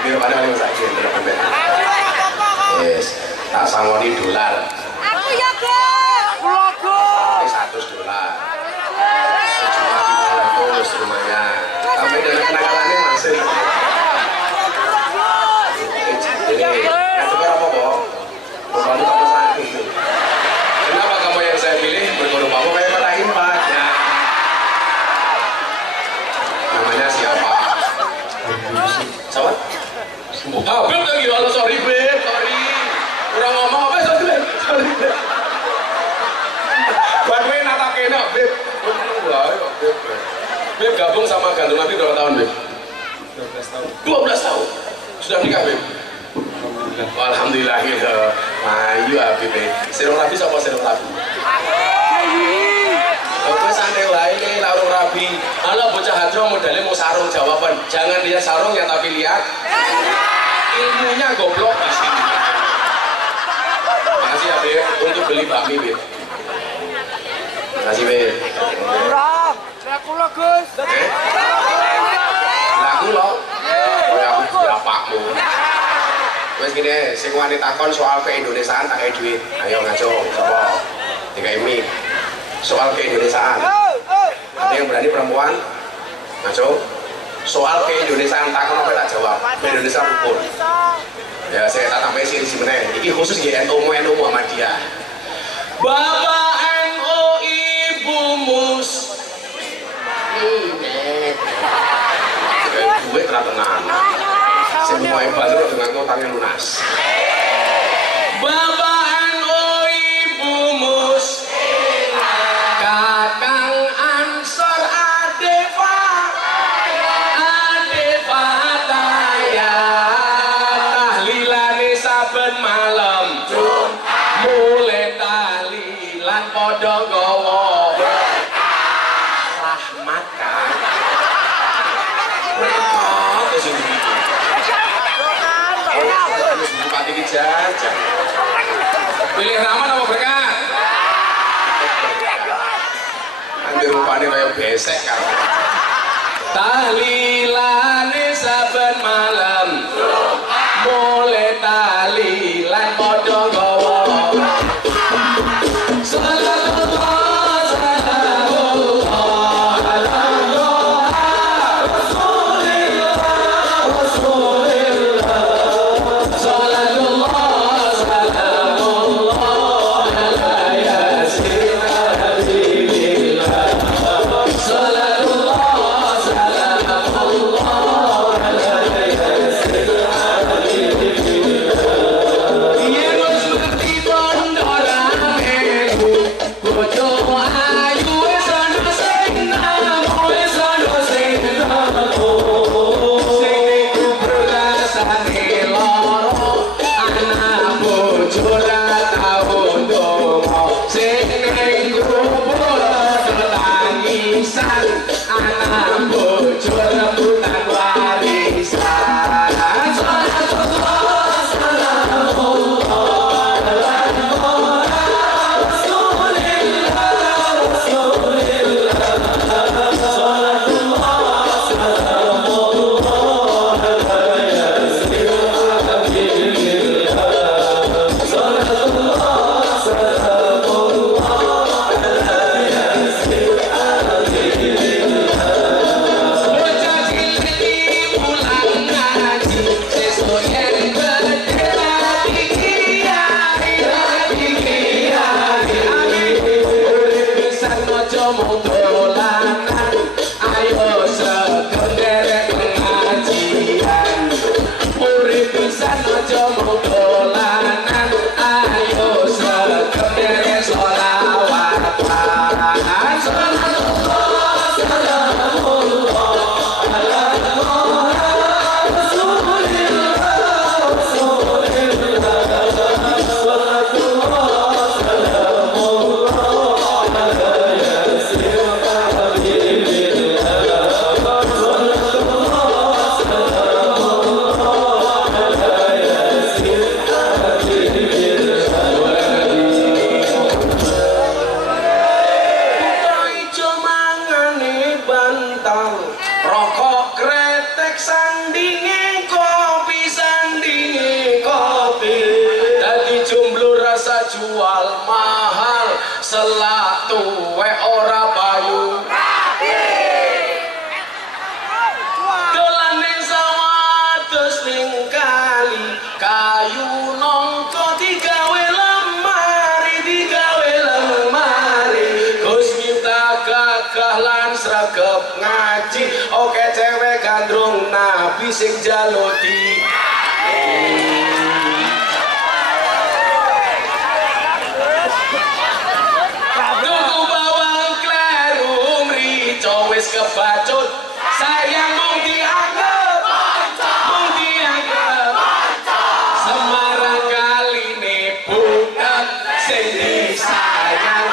Iki rupane paling mesake lho sampean. Yes, tak sangoni dolar. Aku ya, Bos. $100. Terus lumayan. Sampai dana kenakalannya masih. Jadi, yang sebar apa, Bo? Bapak itu apa sakit? Kenapa kamu yang saya pilih berguru kamu kayak kata Impak? Ya. Namanya siapa? Siapa? Habib lagi, halo sorry Beb, sorry. Kurang ngomong apa, sorry Beb. Gue nata kena, Beb. Beb gabung sama Gandrung Nabi berapa tahun, Beb? 12 tahun. 12 tahun? Sudah nikah, Beb? Alhamdulillah ya. Ayo Habib. Serong Rabi sapa serong Rabi? Oke santai ini larung rabi. Ala bocah hadro modalnya mau sarung jawaban. Jangan lihat sarungnya tapi lihat ilmunya goblok di sini. Makasih ya Beb untuk beli bakmi Beb. Makasih Beb. Kurang. Laku lo Gus. Lagu lo. Ya aku bapakmu. Wes gini, sing wani takon soal keindonesiaan tak kayak duit. Ayo ngaco, coba. Dikai mic. Soal keindonesiaan. Ada yang berani perempuan? Ngaco. Soal keindonesiaan takon apa tak jawab? Indonesia rukun. Ya saya tak sampai sini sih meneh. Iki khusus NU Muhammadiyah. Bapak NU Ibu Mus. Duit tenan. Semua yang baru dengan utangnya lunas. Bapak NU Ibu Mus. Kakang Ansor Adefa Taya tahlilane saben malam mulai tahlilan padha gawa rahmat kan Bupati Jajan pilih Rahman apa berkat? Nanti rupanya kayak besek kan tahlilane saben malam mulai tahlilan padha gawa jual mahal selak tuwe ora payu dolane sawados ning kali kayu nongko digawe lemari Gus Miftah gagah lan sregep ngaji oke cewek gandrung nabi sing jaloti kebacut sayang mung dianggap Semarang kali ini bukan sing disayang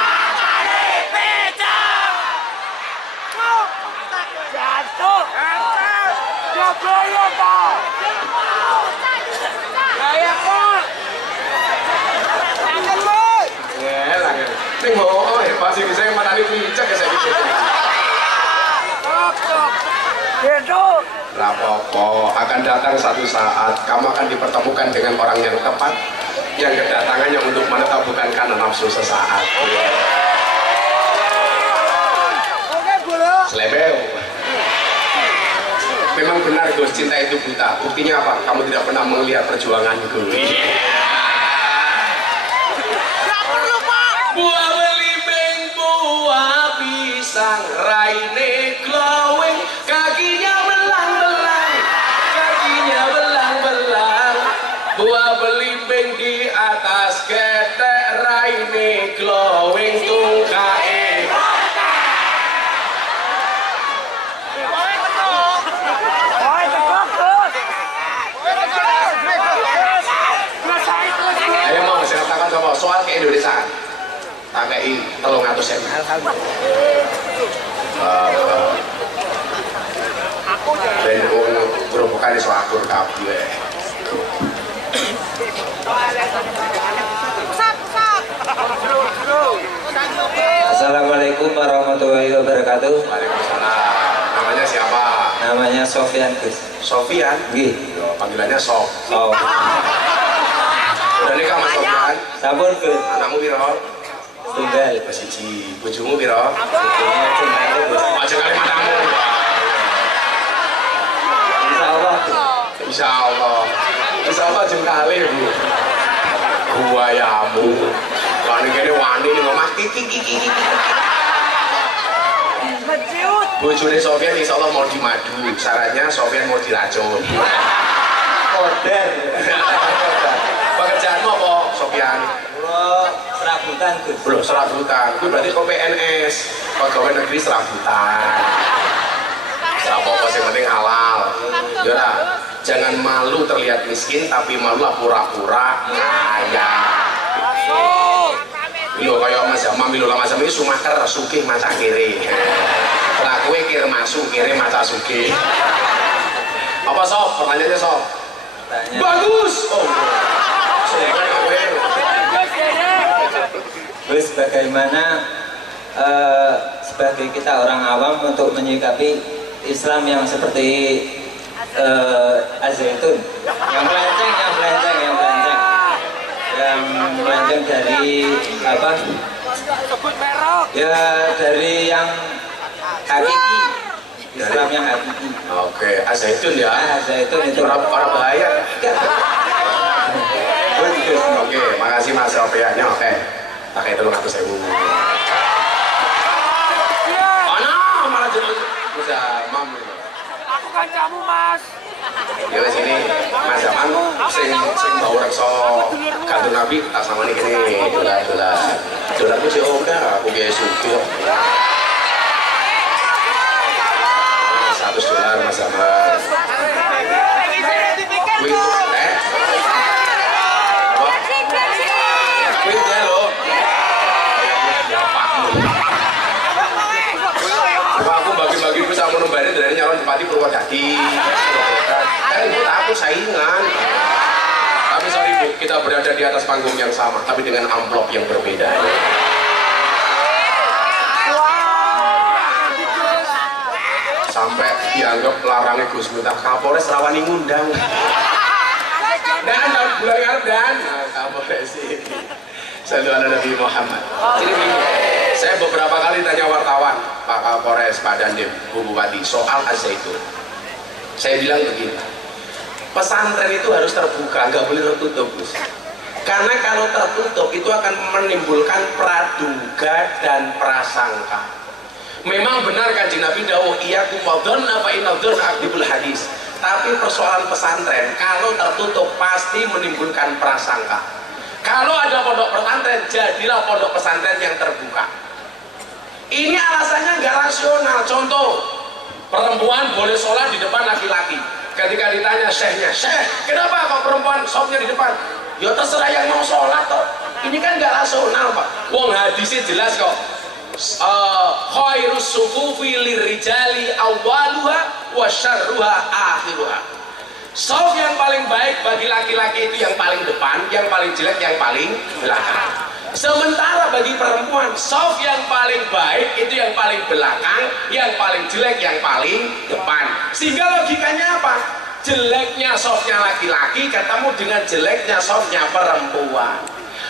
Surabaya, Pak. Saya, Pak. Jangan, Pak. Ya lah. Ning oh pasti bisa manani picek ya saiki. Cocok. Gitu. Rapopo akan datang satu saat kamu akan dipertemukan dengan orang yang tepat yang kedatangannya untuk menetap bukan karena nafsu sesaat. Oke, Guru. Selebel. Memang benar Gus, cinta itu buta. Buktinya apa? Kamu tidak pernah melihat perjuanganku. Nggak perlu, Pak. Buah belimbing, buah pisang, raine glowing, kakinya belang-belang, kakinya belang-belang. Buah belimbing di atas ketek, raine glowing, tungkae. Oi, cocok, Gus. Rasain terus, Gus. Ayo mau saya katakan sama soal keindonesiaan. Pakai 300.000. Ben gerobakane iso akur kabeh. Pusat. Assalamualaikum warahmatullahi wabarakatuh. Waalaikumsalam. Namanya siapa? Namanya Sofyan, Gus. Sofian. Nggih. Yo, panggilannya Sof. Oh, Udah nikah Mas Sofian? sampun, Gus. Anakmu piro? Tunggal. Siji. Bojomu piro? Sebetulnya cinta, Gus. Aja kali matamu. Insya Allah, Gus. Insya Allah. Insya Allah jengkali Bu. Buayamu. Wani kene wani ning omah kiki. Menciut. Bojone Sofian insya Allah mau dimadu. Syaratnya Sofian mau diracun. Order. Pekerjaanmu apa Sofian? Kulo serabutan, Gus. Belum serabutan. Itu berarti kau PNS. Pegawai negeri serabutan. Apa-apa yang penting halal. Yora, jangan malu terlihat miskin tapi malulah pura-pura kaya. Lho kaya Mas Zaman, lho Mas Zaman iki sumaker sugih maca kiri. Lah kowe kir masuk kiri maca sugih. Apa Sof? Pertanyaannya Sof. Tanya. Bagus. Oh. Soalnya kowe Gus, bagaimana sebagai kita orang awam untuk menyikapi Islam yang seperti Az-Zaitun, yang melenceng dari apa? Sebut merek. Ya dari yang hakiki, Islam yang hakiki. Oke, Az-Zaitun ya. Az-Zaitun itu Orang bahaya. Gus. Oke, makasih Mas Sofiannya. Oke. Pakai 300.000. Ana malah jadi bisa mam. Aku kan kamu, Mas. Ya wis ini Mas Zaman sing bawa reksa gantung Nabi tak sama nih kene dolar. Dolarku sih oke, aku kayak suki kok. $100 Mas Zaman. Wih, Wih, ya lo. Aku bagi-bagi bisa menembari dari nyalon Bupati Purwodadi. Ibu takut saingan. Tapi sorry Bu, kita berada di atas panggung yang sama, tapi dengan amplop yang berbeda. Sampai dianggap larangnya Gus Miftah, Kapolres rawani ngundang. Dan bulan ngarep dan Kapolres sih. Sallallahu alaihi Nabi Muhammad. Ini saya beberapa kali tanya wartawan, Pak Kapolres, Pak Dandim, Bu Bupati, soal Az-Zaitun. Saya bilang begini, pesantren itu harus terbuka, nggak boleh tertutup, Gus. Karena kalau tertutup itu akan menimbulkan praduga dan prasangka. Memang benar Kanjeng Nabi dawuh iyyakum wadhanna fa inna dzanna akdzibul hadis. Tapi persoalan pesantren kalau tertutup pasti menimbulkan prasangka. Kalau ada pondok pesantren, jadilah pondok pesantren yang terbuka. Ini alasannya nggak rasional. Contoh, perempuan boleh sholat di depan laki-laki. Ketika ditanya syekhnya, Syekh, kenapa kok perempuan sholatnya di depan? Ya terserah yang mau sholat toh. Ini kan nggak rasional Pak. Wong hadisnya jelas kok. Khairus sufufi lirijali awwaluha wa wa syarruha akhiruha. Soft yang paling baik bagi laki-laki itu yang paling depan, yang paling jelek yang paling belakang. Sementara bagi perempuan, soft yang paling baik itu yang paling belakang, yang paling jelek yang paling depan. Sehingga logikanya apa? Jeleknya softnya laki-laki ketemu dengan jeleknya softnya perempuan.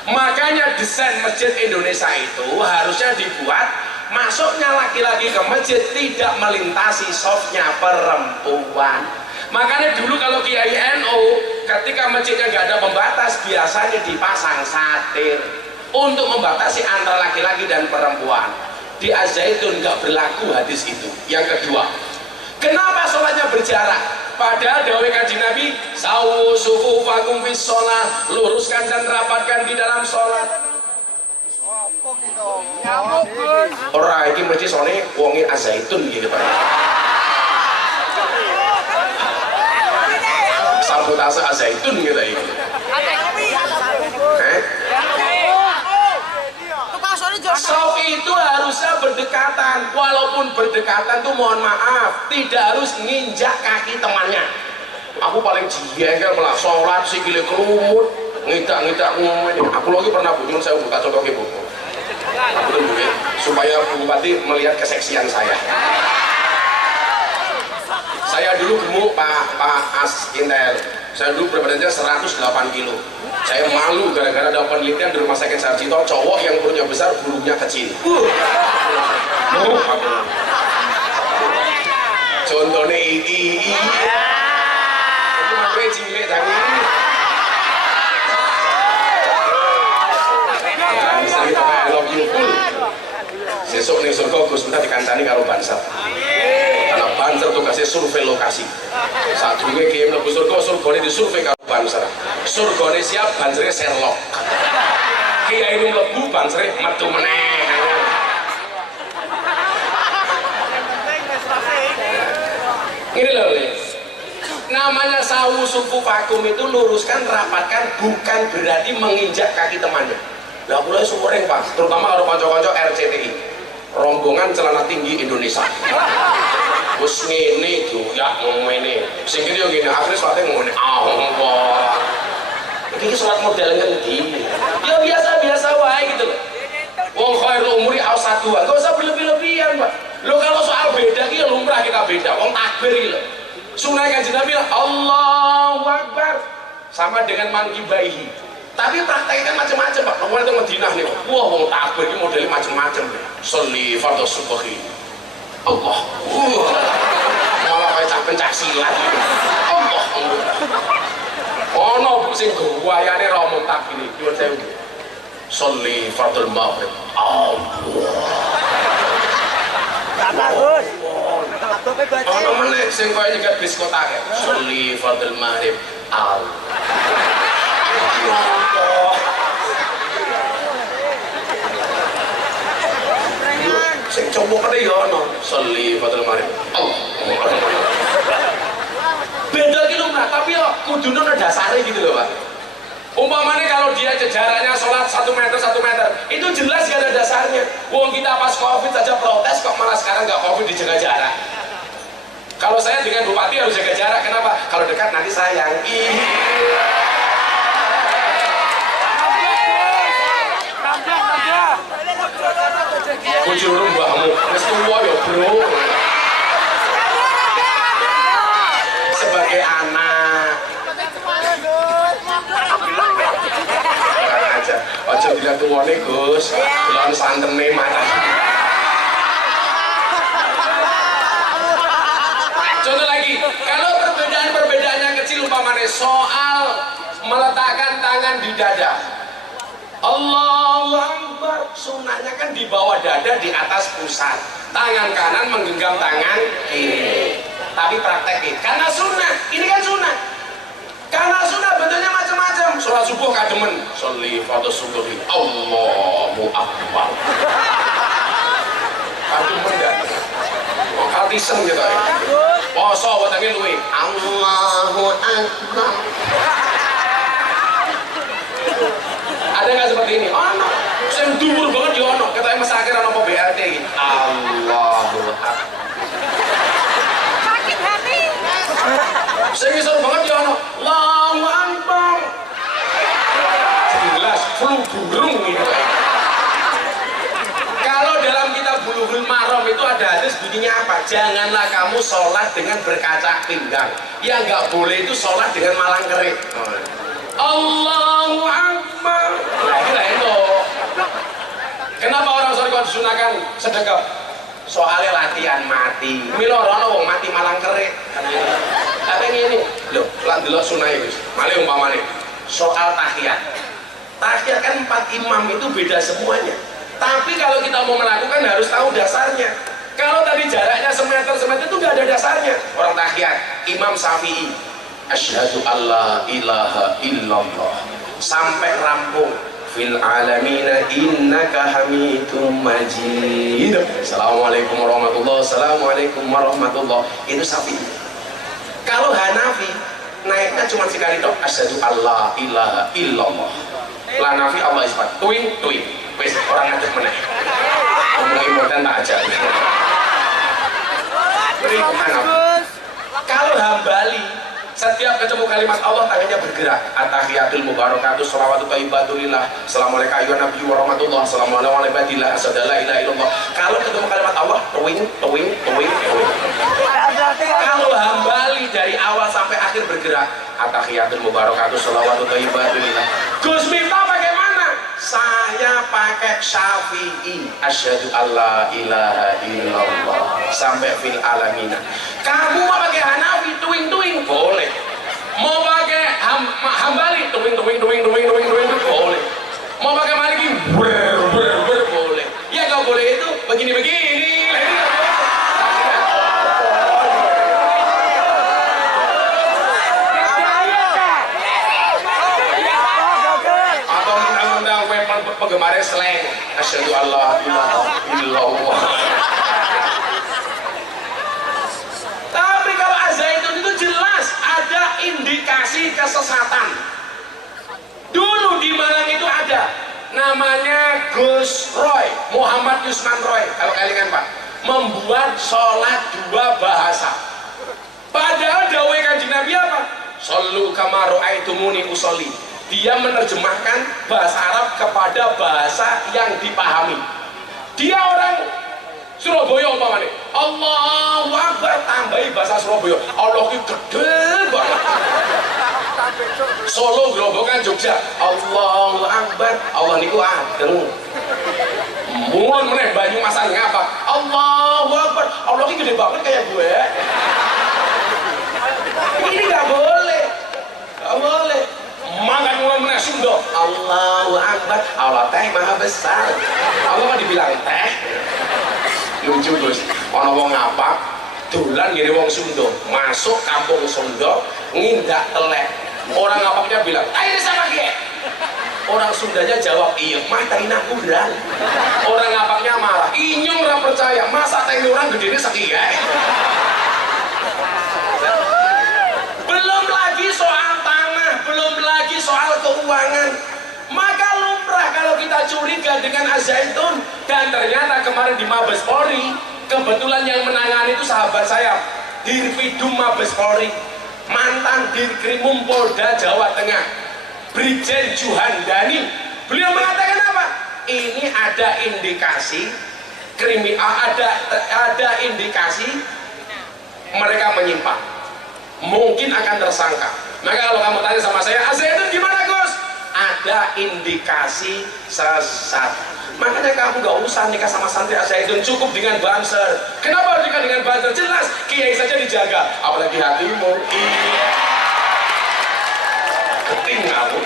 Makanya desain masjid Indonesia itu harusnya dibuat masuknya laki-laki ke masjid tidak melintasi softnya perempuan. Makanya dulu kalau Kiai NU ketika masjidnya nggak ada pembatas biasanya dipasang satir untuk membatasi antara laki-laki dan perempuan. Di Az-Zaitun nggak berlaku hadis itu. Yang kedua, kenapa sholatnya berjarak? Padahal dawuh Kanjeng Nabi, sawu sufufakum fis sholat, luruskan dan rapatkan di dalam sholat. Orang ini mesti soalnya wongin Az-Zaitun gitu Pak. Sabotase Az-Zaitun gitu ya. Soft itu harusnya berdekatan, walaupun berdekatan tuh mohon maaf tidak harus nginjak kaki temannya. Aku paling jengkel malah sholat sikile kerumut ngidak ngomongin. Aku lagi pernah bunyi saya buka contoh ke buku. Betul Bu, supaya Bu Bupati melihat keseksian saya. Saya dulu gemuk Pak As Intel. Saya dulu berat badannya 108 kilo. Saya malu gara-gara ada penelitian di rumah sakit Sarjito, cowok yang perutnya besar burungnya kecil. Contohnya ini. Itu makanya cilik tadi. Misalnya kita I love you full. Sesuk nih surga Gus minta dikancani karo Banser. Karena Banser tugasnya survei lokasi. Saat dulu kiai mlebu surga, surgane disurvei karo Banser. Surgane siap, Bansernya Sherlock. Kiai ini mlebu, Bansernya metu meneh. Ini loh, namanya sawu suku vakum itu luruskan, rapatkan, bukan berarti menginjak kaki temannya. Lah mulai sumureng Pak, terutama kalau konco-konco RCTI, rombongan celana tinggi Indonesia. Terus ngene doyak ngomene. Sing kene yo ngene, akhire salate ngene. Allah. Iki salat model ngendi? Ya biasa-biasa wae gitu loh. Wong khairul umuri awsatuha. Enggak usah berlebih-lebihan, Pak. Lo kalau soal beda ki lumrah kita beda. Wong takbir iki lho. Sunah Kanjeng Nabi Allahu Akbar sama dengan mangkibaihi. Tapi prakteknya macam-macam Pak. Kemarin itu Madinah nih, wah wong takbir ini modelnya macam-macam. Sholli fardhu subhi. Allah. Malah kayak pencak silat. Allah. Ono bu sing gawayane romo takbir iki kiwa sewu. Sholli fardhu maghrib. Allah. Bagus. Ono meneh sing koyo nyegah diskotik. Sholli fardhu maghrib. Allah. Sing coba kene ya ono sholli fardhu maghrib. Beda ki lumrah, tapi ya kudune ana dasare gitu loh, Pak. Umpamanya kalau dia jaraknya sholat 1 meter 1 meter, itu jelas gak ada dasarnya. Wong kita pas Covid saja protes kok malah sekarang nggak Covid dijaga jarak. Kalau saya dengan bupati harus jaga jarak, kenapa? Kalau dekat nanti sayang. Bujur mbahmu, wis tuwa ya, Bro. Sebagai anak. Aja, aja dilihat tuwane, Gus. Delon santene marah. Contoh lagi, kalau perbedaan-perbedaannya kecil umpamanya soal meletakkan tangan di dada. Allahu Akbar, sunahnya kan di bawah dada di atas pusat, tangan kanan menggenggam tangan kiri. Tapi praktekin karena sunnah, ini kan sunnah. Karena sunnah bentuknya macam-macam. Sholat subuh kademen, sholli fardhu subhi. Allahu Akbar. Kademen dah. Oh, kaltisem gitu ya. Poso wetenge luwe. Allahu Akbar. Ada nggak seperti ini? Oh no, saya dhuwur banget ya ono. Katanya masa akhir ono BRT gitu. Allahu Akbar. Sakit hati flu burung gitu. Kalau dalam kitab Bulughul Maram itu ada hadis bunyinya apa? Janganlah kamu sholat dengan berkaca pinggang. Yang nggak boleh itu sholat dengan malang kerik. Allahu Akbar. Nah, kira itu. Kenapa orang sorry kok disunahkan sedekap? Soalnya latihan mati. Milo rono wong mati malang kerik. Tapi ini, loh, lan delok sunah Gus. Male umpamane soal tahiyat. Tahiyat kan 4 imam itu beda semuanya. Tapi kalau kita mau melakukan harus tahu dasarnya. Kalau tadi jaraknya semeter itu nggak ada dasarnya. Orang tahiyat, Imam Syafi'i, asyhadu alla ilaha illallah, sampai rampung. Fil alamina innaka hamidum majid. Assalamualaikum warahmatullahi wabarakatuh. Assalamualaikum warahmatullahi. Itu Syafi'i. Kalau Hanafi naiknya cuma sekali tok, asyhadu alla ilaha illallah. Hanafi Allah isbat. Tuing. Wes orang ngadep meneh. Ngomongin modern tak aja. Berikut Hanafi. Kalau Hambali setiap ketemu kalimat Allah tangannya bergerak. At-tahiyatul mubarakatuh shalawatu thayyibatulillah. Assalamualaikum ayuhan nabi wa rahmatullah. Assalamualaikum warahmatullahi wabarakatuh. Kalau ketemu kalimat Allah, tuing. Kalau Hambali dari awal sampai akhir bergerak. At-tahiyatul mubarakatuh shalawatu thayyibatulillah. Gus Miftah bagaimana? Saya pakai Syafi'i, asyhadu alla ilaha illallah sampai fil alamina. Kamu mau pakai Hanafi tuing boleh. Mau pakai Hambali tuing boleh. Mau pakai Maliki boleh. Ya nggak boleh itu begini. Penggemarnya slang asyhadu alla ilaha illallah. Tapi kalau Az-Zaitun itu jelas ada indikasi kesesatan. Dulu di Malang itu ada namanya Gus Roy, Muhammad Yusman Roy, kalau kalian kan Pak, membuat sholat 2 bahasa. Padahal dawuh Kanjeng Nabi apa? Shollu kama ra'aitumuni usolli. Dia menerjemahkan bahasa Arab kepada bahasa yang dipahami. Dia orang Surabaya umpamanya, Allahu Akbar tambahi bahasa Surabaya. Allah itu gede banget. Solo Grobogan Jogja, Allahu Akbar, Allah niku adeng. Mulai meneh Banyumas ngapa? Allahu Akbar, Allah itu gede banget kayak gue. Ini nggak boleh. Makan mulai meneh Sunda, Allahu Akbar, Allah teh maha besar. Allah kan dibilang teh. Lucu Gus, ono wong apa dolan ngene wong Sunda, masuk kampung Sunda ngindak telek. Orang ngapaknya bilang, "Ayo sama gie." Orang Sundanya jawab, "Iya, mah teh kurang." Orang ngapaknya marah, "Inyong ora percaya, masa teh orang gedene sakiye." Belum lagi soal tanah, belum lagi soal keuangan. Maka lumrah kalau kita curiga dengan Az-Zaitun. Dan ternyata kemarin di Mabes Polri, kebetulan yang menangani itu sahabat saya, Dirpidum Mabes Polri, mantan Dirkrimum Polda Jawa Tengah, Brigjen Juhandani. Beliau mengatakan apa? Ini ada indikasi ada indikasi mereka menyimpang, mungkin akan tersangka. Maka kalau kamu tanya sama saya, Az-Zaitun gimana Gus? Ada indikasi sesat. Makanya kamu gak usah nikah sama santri Az-Zaitun, cukup dengan banser. Kenapa harus nikah dengan banser? Jelas kiai saja dijaga, apalagi hatimu. Iya. Keting kamu.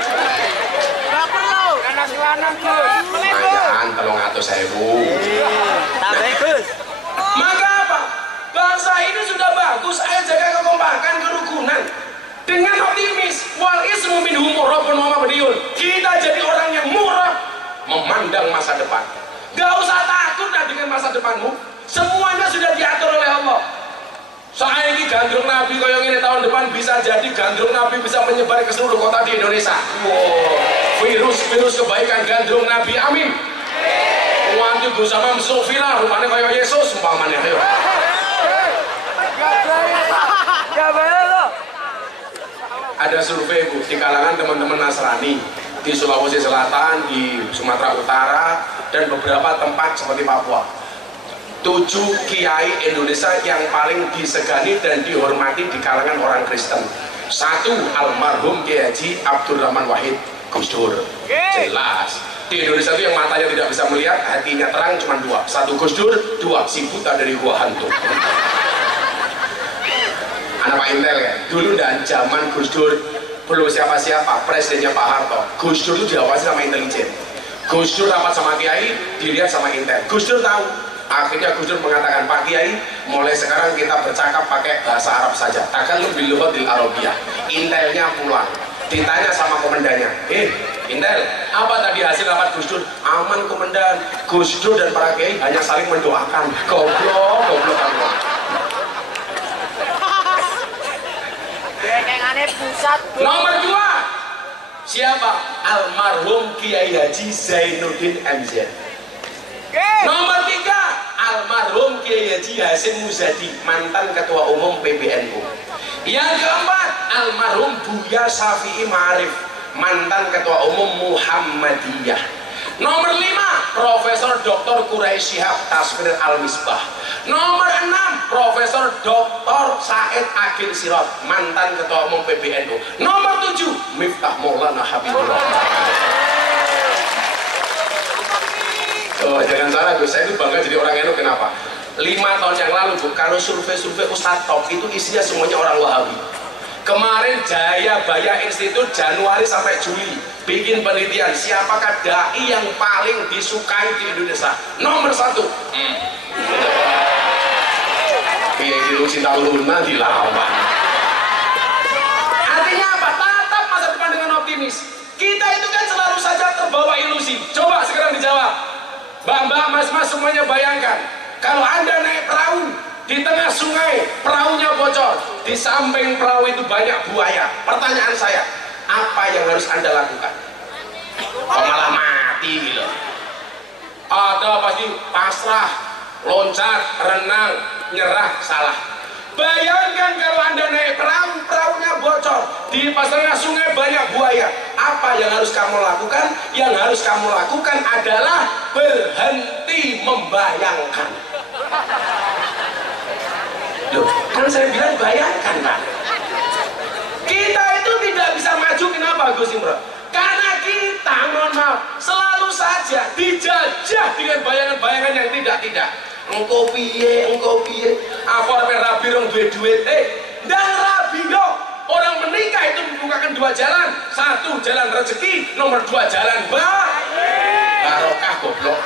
Gak perlu. Karena silanan Gus. Lumayan, 300.000. Tapi Gus. Maka apa? Bangsa ini sudah bagus, ayo jaga kekompakan, kerukunan. Dengan optimis, wal ismu minhum rabbun wa mabdiyun. Kita jadi orang yang murah, memandang masa depan. Gak usah takut dengan masa depanmu. Semuanya sudah diatur oleh Allah. Saya ini gandrung Nabi kaya ngene tahun depan bisa jadi gandrung Nabi bisa menyebar ke seluruh kota di Indonesia. Wow. Virus kebaikan gandrung Nabi, amin. Wanti Gus Amam Sofira rupanya kaya Yesus umpamanya. Ayo. Ada survei Bu di kalangan teman-teman Nasrani. di Sulawesi Selatan, di Sumatera Utara, dan beberapa tempat seperti Papua. 7 kiai Indonesia yang paling disegani dan dihormati di kalangan orang Kristen. 1, almarhum Kiai Haji Abdurrahman Wahid Gus Dur. Jelas di Indonesia itu yang matanya tidak bisa melihat, hatinya terang cuma 2. 1 Gus Dur, 2 si buta dari gua hantu. Anak Pak Intel ya, dulu dan zaman Gus Dur belum siapa-siapa, presidennya Pak Harto. Gus Dur itu diawasi sama intelijen. Gus Dur rapat sama Kiai, dilihat sama Intel. Gus Dur tahu. Akhirnya Gus Dur mengatakan, Pak Kiai, mulai sekarang kita bercakap pakai bahasa Arab saja. Takkan lebih lughatil Arabiyah. Intelnya pulang, ditanya sama komandannya, Intel, apa tadi hasil rapat Gus Dur? Aman komandan, Gus Dur dan para Kiai hanya saling mendoakan. Goblok kamu. Nomor 2, siapa? Almarhum Kiai Haji Zainuddin MZ. Nomor 3, almarhum Kiai Haji Hasyim Muzadi, mantan ketua umum PBNU. Yang keempat, almarhum Buya Syafi'i Ma'arif, mantan ketua umum Muhammadiyah. Nomor 5, Profesor Dr. Quraisy Shihab Tasfir Al-Misbah. Nomor 6, Profesor Dr. Said Agil Sirot, mantan ketua umum PBNU. Nomor 7, Miftah Maulana Habibullah. Oh, jangan salah Gus, saya itu bangga jadi orang NU. Kenapa? 5 tahun yang lalu Bu, kalau survei Ustadz Top itu isinya semuanya orang Wahabi. Kemarin Jayabaya Institute Januari sampai Juli bikin penelitian siapakah dai yang paling disukai di Indonesia. Nomor 1, Kiai Dilu Cinta Luna dilawan. Artinya apa? Tatap masa depan dengan optimis. Kita itu kan selalu saja terbawa ilusi. Coba sekarang dijawab. Mbak-mbak, mas-mas semuanya bayangkan, kalau Anda naik perahu di tengah sungai, perahunya bocor, di samping perahu itu banyak buaya. Pertanyaan saya, apa yang harus Anda lakukan? Kok malah mati gitu? Ada pasti pasrah, loncat, renang, nyerah, salah. Bayangkan kalau Anda naik perahu, perahunya bocor, di tengah sungai banyak buaya. Apa yang harus kamu lakukan? Yang harus kamu lakukan adalah berhenti membayangkan. Loh, kan saya bilang bayangkan, Pak. Kita itu tidak bisa maju, kenapa Gus Imron? Karena kita, mohon maaf, selalu saja dijajah dengan bayangan-bayangan yang tidak. Engkau piye, aku sampai rabi rong duit, dan rabi dong. Orang menikah itu membukakan 2 jalan. 1, jalan rezeki. Nomor 2, jalan barokah, goblok.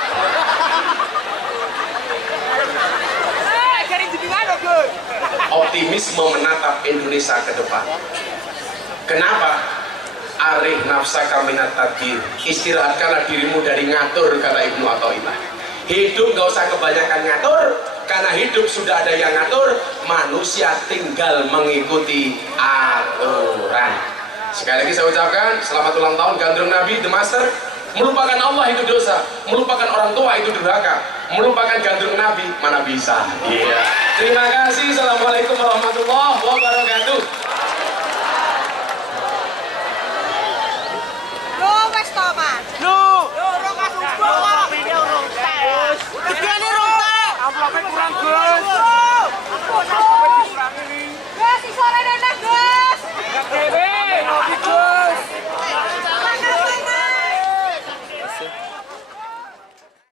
Optimisme menatap Indonesia ke depan. Kenapa? Arih nafsaka minat tadbir, istirahatkanlah dirimu dari ngatur, kata Ibnu Athaillah. Hidup gak usah kebanyakan ngatur, karena hidup sudah ada yang ngatur, manusia tinggal mengikuti aturan. Sekali lagi saya ucapkan selamat ulang tahun Gandrung Nabi The Master. Melupakan Allah itu dosa, melupakan orang tua itu durhaka, melupakan Gandrung Nabi mana bisa. Terima kasih. Assalamualaikum.